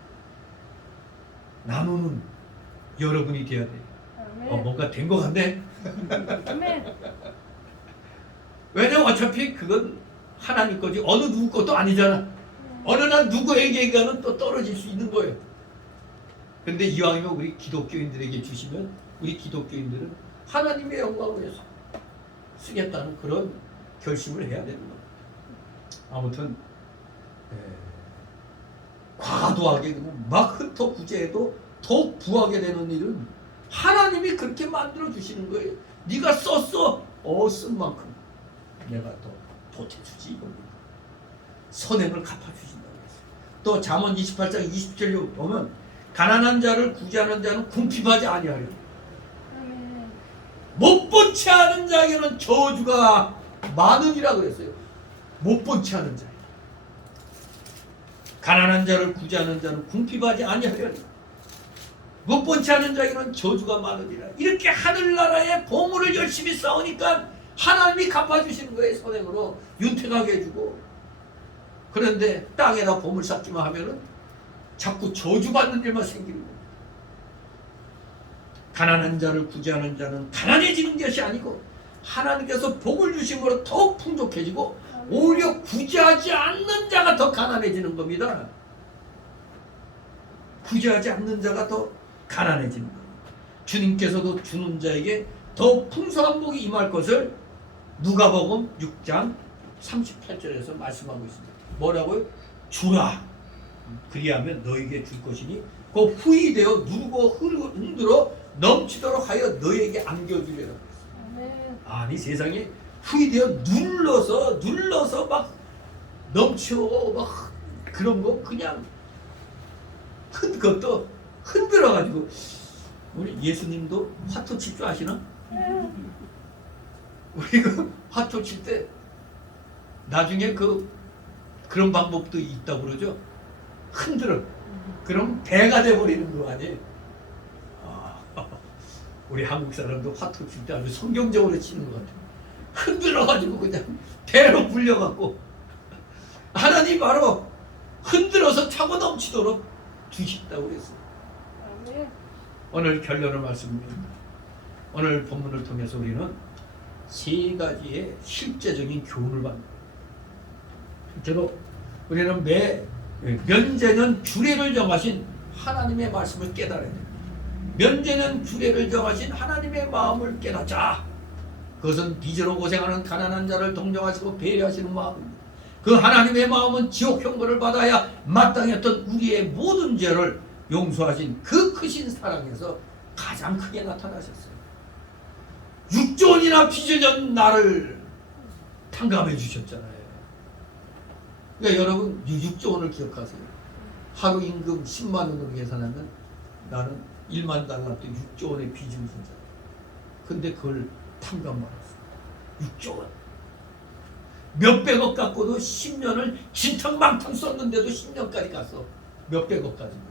나누는 여러분이 돼야 돼. 아멘. 뭔가 된 것 같네. 아멘. 왜냐면 어차피 그건 하나님 거지 어느 누구 것도 아니잖아. 어느 날 누구에게가는 또 떨어질 수 있는 거예요. 근데 이왕이면 우리 기독교인들에게 주시면 우리 기독교인들은 하나님의 영광을 위해서 쓰겠다는 그런 결심을 해야 되는 거예요. 아무튼 과도하게 막 흩어구제해도 더욱 부하게 되는 일은 하나님이 그렇게 만들어 주시는 거예요. 네가 썼어. 쓴 만큼 내가 더 보태주지 이겁니다. 선행을 갚아주신다고 했어요. 또 잠언 28장 27절 보면 가난한 자를 구제하는 자는 궁핍하지 아니하려. 아멘. 못 본 채 하는 자에게는 저주가 많으니라 그랬어요. 못 본 채 하는 자. 가난한 자를 구제하는 자는 궁핍하지 아니하려니. 못 본 채 하는 자에게는 저주가 많으니라. 이렇게 하늘나라의 보물을 열심히 쌓으니까 하나님이 갚아주시는 거예요. 선행으로 윤택하게 해주고. 그런데 땅에다 보물 쌓기만 하면은 자꾸 저주받는 일만 생기는 거예요. 가난한 자를 구제하는 자는 가난해지는 것이 아니고 하나님께서 복을 주심으로 더욱 풍족해지고 오히려 구제하지 않는 자가 더 가난해지는 겁니다. 구제하지 않는 자가 더 가난해지는 거예요. 주님께서도 주는 자에게 더 풍성한 복이 임할 것을 누가복음 6장 38절에서 말씀하고 있습니다. 뭐라고요? 주라. 그리하면 너에게 줄 것이니 그 후이 되어 누르고 흔들어 넘치도록 하여 너에게 안겨주리라. 아멘. 아니 세상에 후이 되어 눌러서 막 넘쳐 막 그런 거 그냥 그것도 흔들어 가지고 우리 예수님도 화투 칠 줄 아시나? 우리 그 화투 칠 때 나중에 그런 방법도 있다고 그러죠. 흔들어. 그럼 배가 돼버리는 거 아니에요? 우리 한국 사람도 화투 칠 때 아주 성경적으로 치는 것 같아요. 흔들어가지고 그냥 배로 불려갖고 하나님 바로 흔들어서 차고 넘치도록 주신다고 그랬어요. 아멘. 오늘 결론을 말씀드립니다. 오늘 본문을 통해서 우리는 세 가지의 실제적인 교훈을 받는 거예요. 실제로 우리는 매 면제는 주례를 정하신 하나님의 말씀을 깨달아야 됩니다. 면제는 주례를 정하신 하나님의 마음을 깨닫자. 그것은 빚으로 고생하는 가난한 자를 동정하시고 배려하시는 마음입니다. 그 하나님의 마음은 지옥 형벌을 받아야 마땅했던 우리의 모든 죄를 용서하신 그 크신 사랑에서 가장 크게 나타나셨어요. 6조 원이나 빚을 진 나를 탕감해 주셨잖아요. 그러니까 여러분 6조 원을 기억하세요. 하루 임금 10만 원으로 계산하면 나는 1만 달러 때 6조 원의 빚을 진잖아요. 근데 그걸 탕감받았어요. 6조 원. 몇백억 갖고도 10년을 진탕망탕 썼는데도 10년까지 갔어. 몇백억 가지고.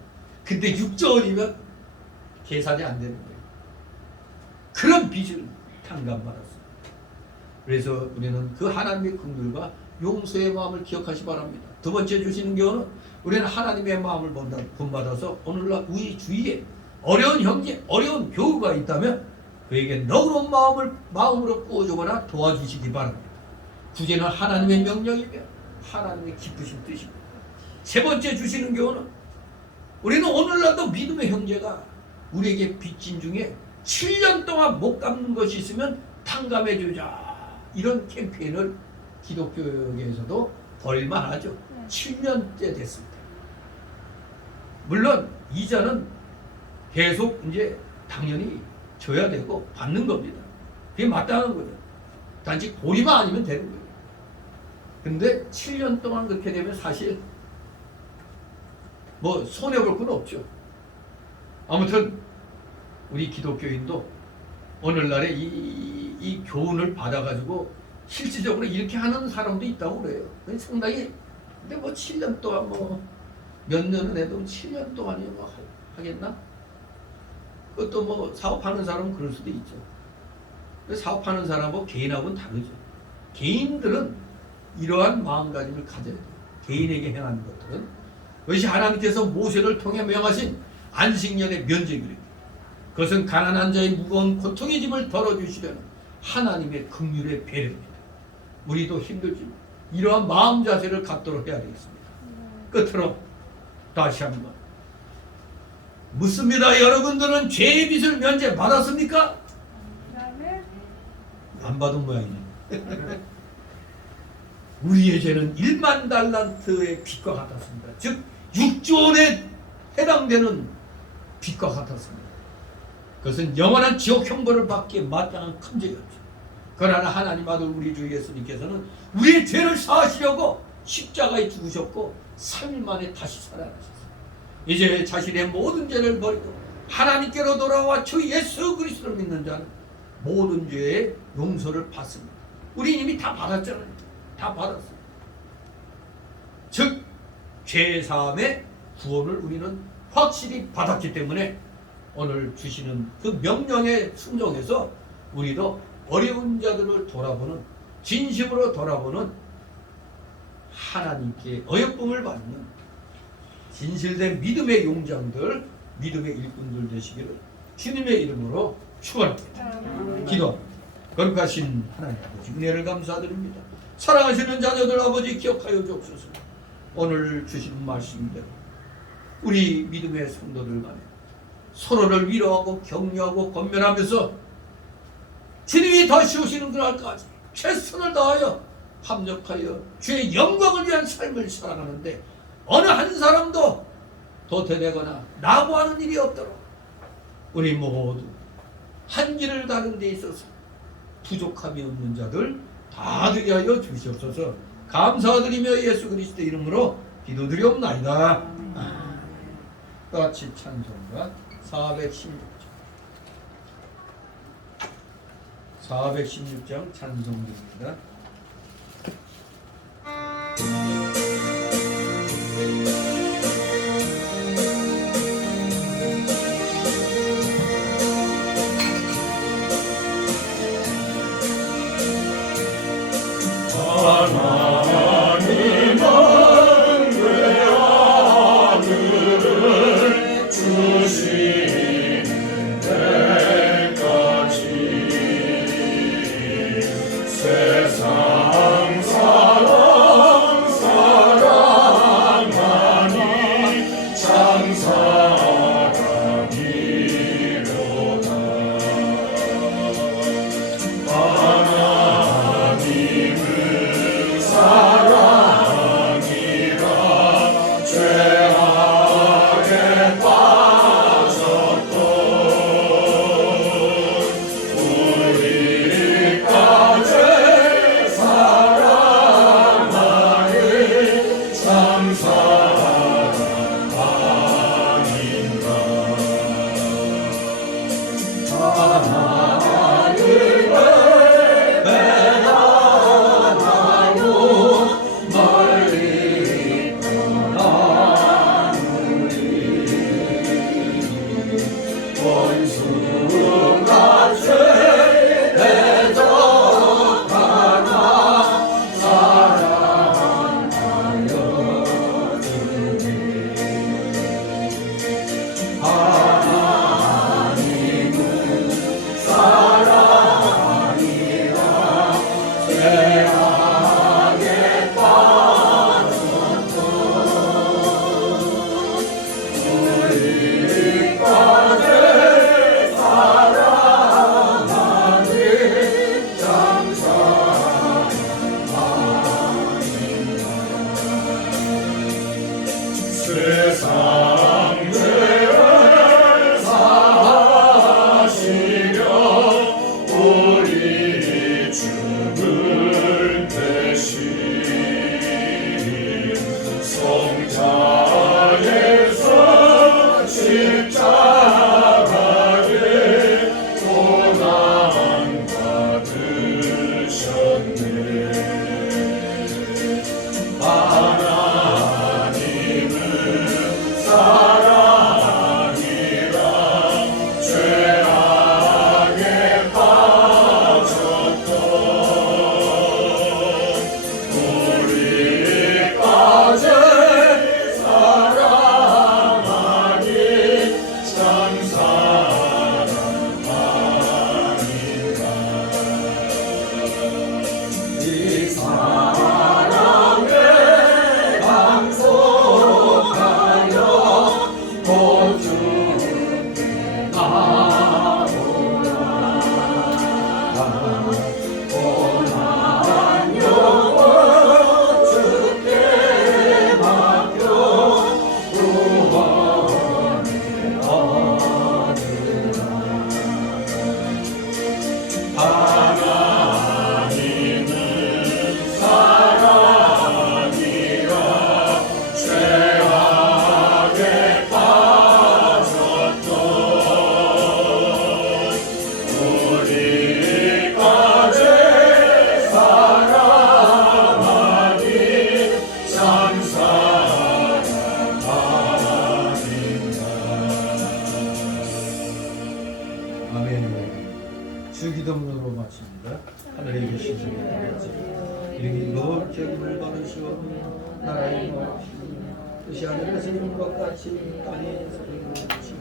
근데 6조 원이면 계산이 안 되는 거예요. 그런 빚을 탕감받았어요. 그래서 우리는 그 하나님의 긍휼과 용서의 마음을 기억하시 바랍니다. 두 번째 주시는 교훈은 우리는 하나님의 마음을 본받아서 오늘날 우리 주위에 어려운 형제, 어려운 교우가 있다면 그에게 너그러운 마음으로 꾸어주거나 도와주시기 바랍니다. 구제는 하나님의 명령이며 하나님의 기쁘신 뜻입니다. 세 번째 주시는 교훈은 우리는 오늘날도 믿음의 형제가 우리에게 빚진 중에 7년 동안 못 갚는 것이 있으면 탕감해 주자. 이런 캠페인을 기독교에서도 벌일만 하죠. 7년째 됐습니다. 물론 이자는 계속 이제 당연히 줘야 되고 받는 겁니다. 그게 마땅한 거죠. 단지 고리만 아니면 되는 거예요. 근데 7년 동안 그렇게 되면 사실 뭐 손해볼 건 없죠. 아무튼 우리 기독교인도 오늘날에 이 교훈을 받아가지고 실질적으로 이렇게 하는 사람도 있다고 그래요. 상당히 근데 뭐 7년 동안 뭐 몇 년은 해도 7년 동안이 뭐 하겠나? 그것도 뭐 사업하는 사람은 그럴 수도 있죠. 사업하는 사람하고 개인하고는 다르죠. 개인들은 이러한 마음가짐을 가져야 돼요. 개인에게 행하는 것들은 그것이 하나님께서 모세를 통해 명하신 안식년의 면제기입니다. 그것은 가난한 자의 무거운 고통의 짐을 덜어주시려는 하나님의 긍휼의 배려입니다. 우리도 힘들지만 이러한 마음 자세를 갖도록 해야 되겠습니다. 끝으로 다시 한번 묻습니다. 여러분들은 죄의 빚을 면제 받았습니까? 아멘. 안 받은 모양이네. 우리의 죄는 1만 달란트의 빚과 같았습니다. 즉 6조 원에 해당되는 빚과 같았습니다. 그것은 영원한 지옥 형벌을 받기에 마땅한 큰 죄였죠. 그러나 하나님 아들 우리 주 예수님께서는 우리의 죄를 사하시려고 십자가에 죽으셨고 3일 만에 다시 살아나셨어요. 이제 자신의 모든 죄를 버리고 하나님께로 돌아와 주 예수 그리스도를 믿는 자는 모든 죄의 용서를 받습니다. 우리 이미 다 받았잖아요. 다 받았어요. 즉 죄사함의 구원을 우리는 확실히 받았기 때문에 오늘 주시는 그 명령에 순종해서 우리도 어려운 자들을 돌아보는, 진심으로 돌아보는, 하나님께 어여쁨을 받는 진실된 믿음의 용장들, 믿음의 일꾼들 되시기를 주님의 이름으로 축원합니다. 기도합니다. 거룩하신 하나님 아버지, 은혜를 감사드립니다. 사랑하시는 자녀들 아버지 기억하여 주옵소서. 오늘 주시는 말씀대로 우리 믿음의 성도들 간에 서로를 위로하고 격려하고 권면하면서 주님이 다시 오시는 그날까지 최선을 다하여 합력하여 주의 영광을 위한 삶을 살아가는데 어느 한 사람도 도태되거나 낙오하는 일이 없도록 우리 모두 한 길을 가는 데 있어서 부족함이 없는 자들 다 되게 하여 주시옵소서. 감사드리며 예수 그리스도 이름으로 기도드리옵나이다. 같이 찬송가 416장 찬송드립니다. 마칩니다. 하늘에 계신 주님 아버지, 이름이 거룩히 여김을 받으시오며 나라의 마옵시며 뜻이 하늘에서 이룬 것 같이 이 땅에서 이루어지시오.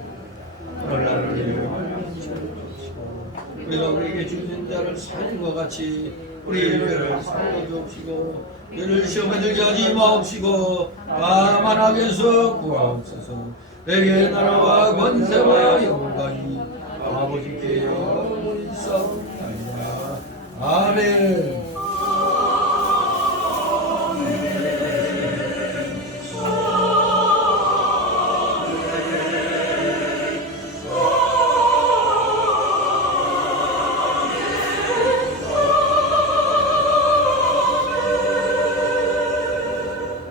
오늘 나를 위하여 주시고 우리가 우리에게 주는 자를 사는 것 같이 우리 죄를 사하여 주옵시고 우리를 시험에 들게 하지 마옵시고 다만 악에서 구하옵소서. 내게 나라와 권세와 영광이 아버지께 영원히 있사옵나이다. 아멘.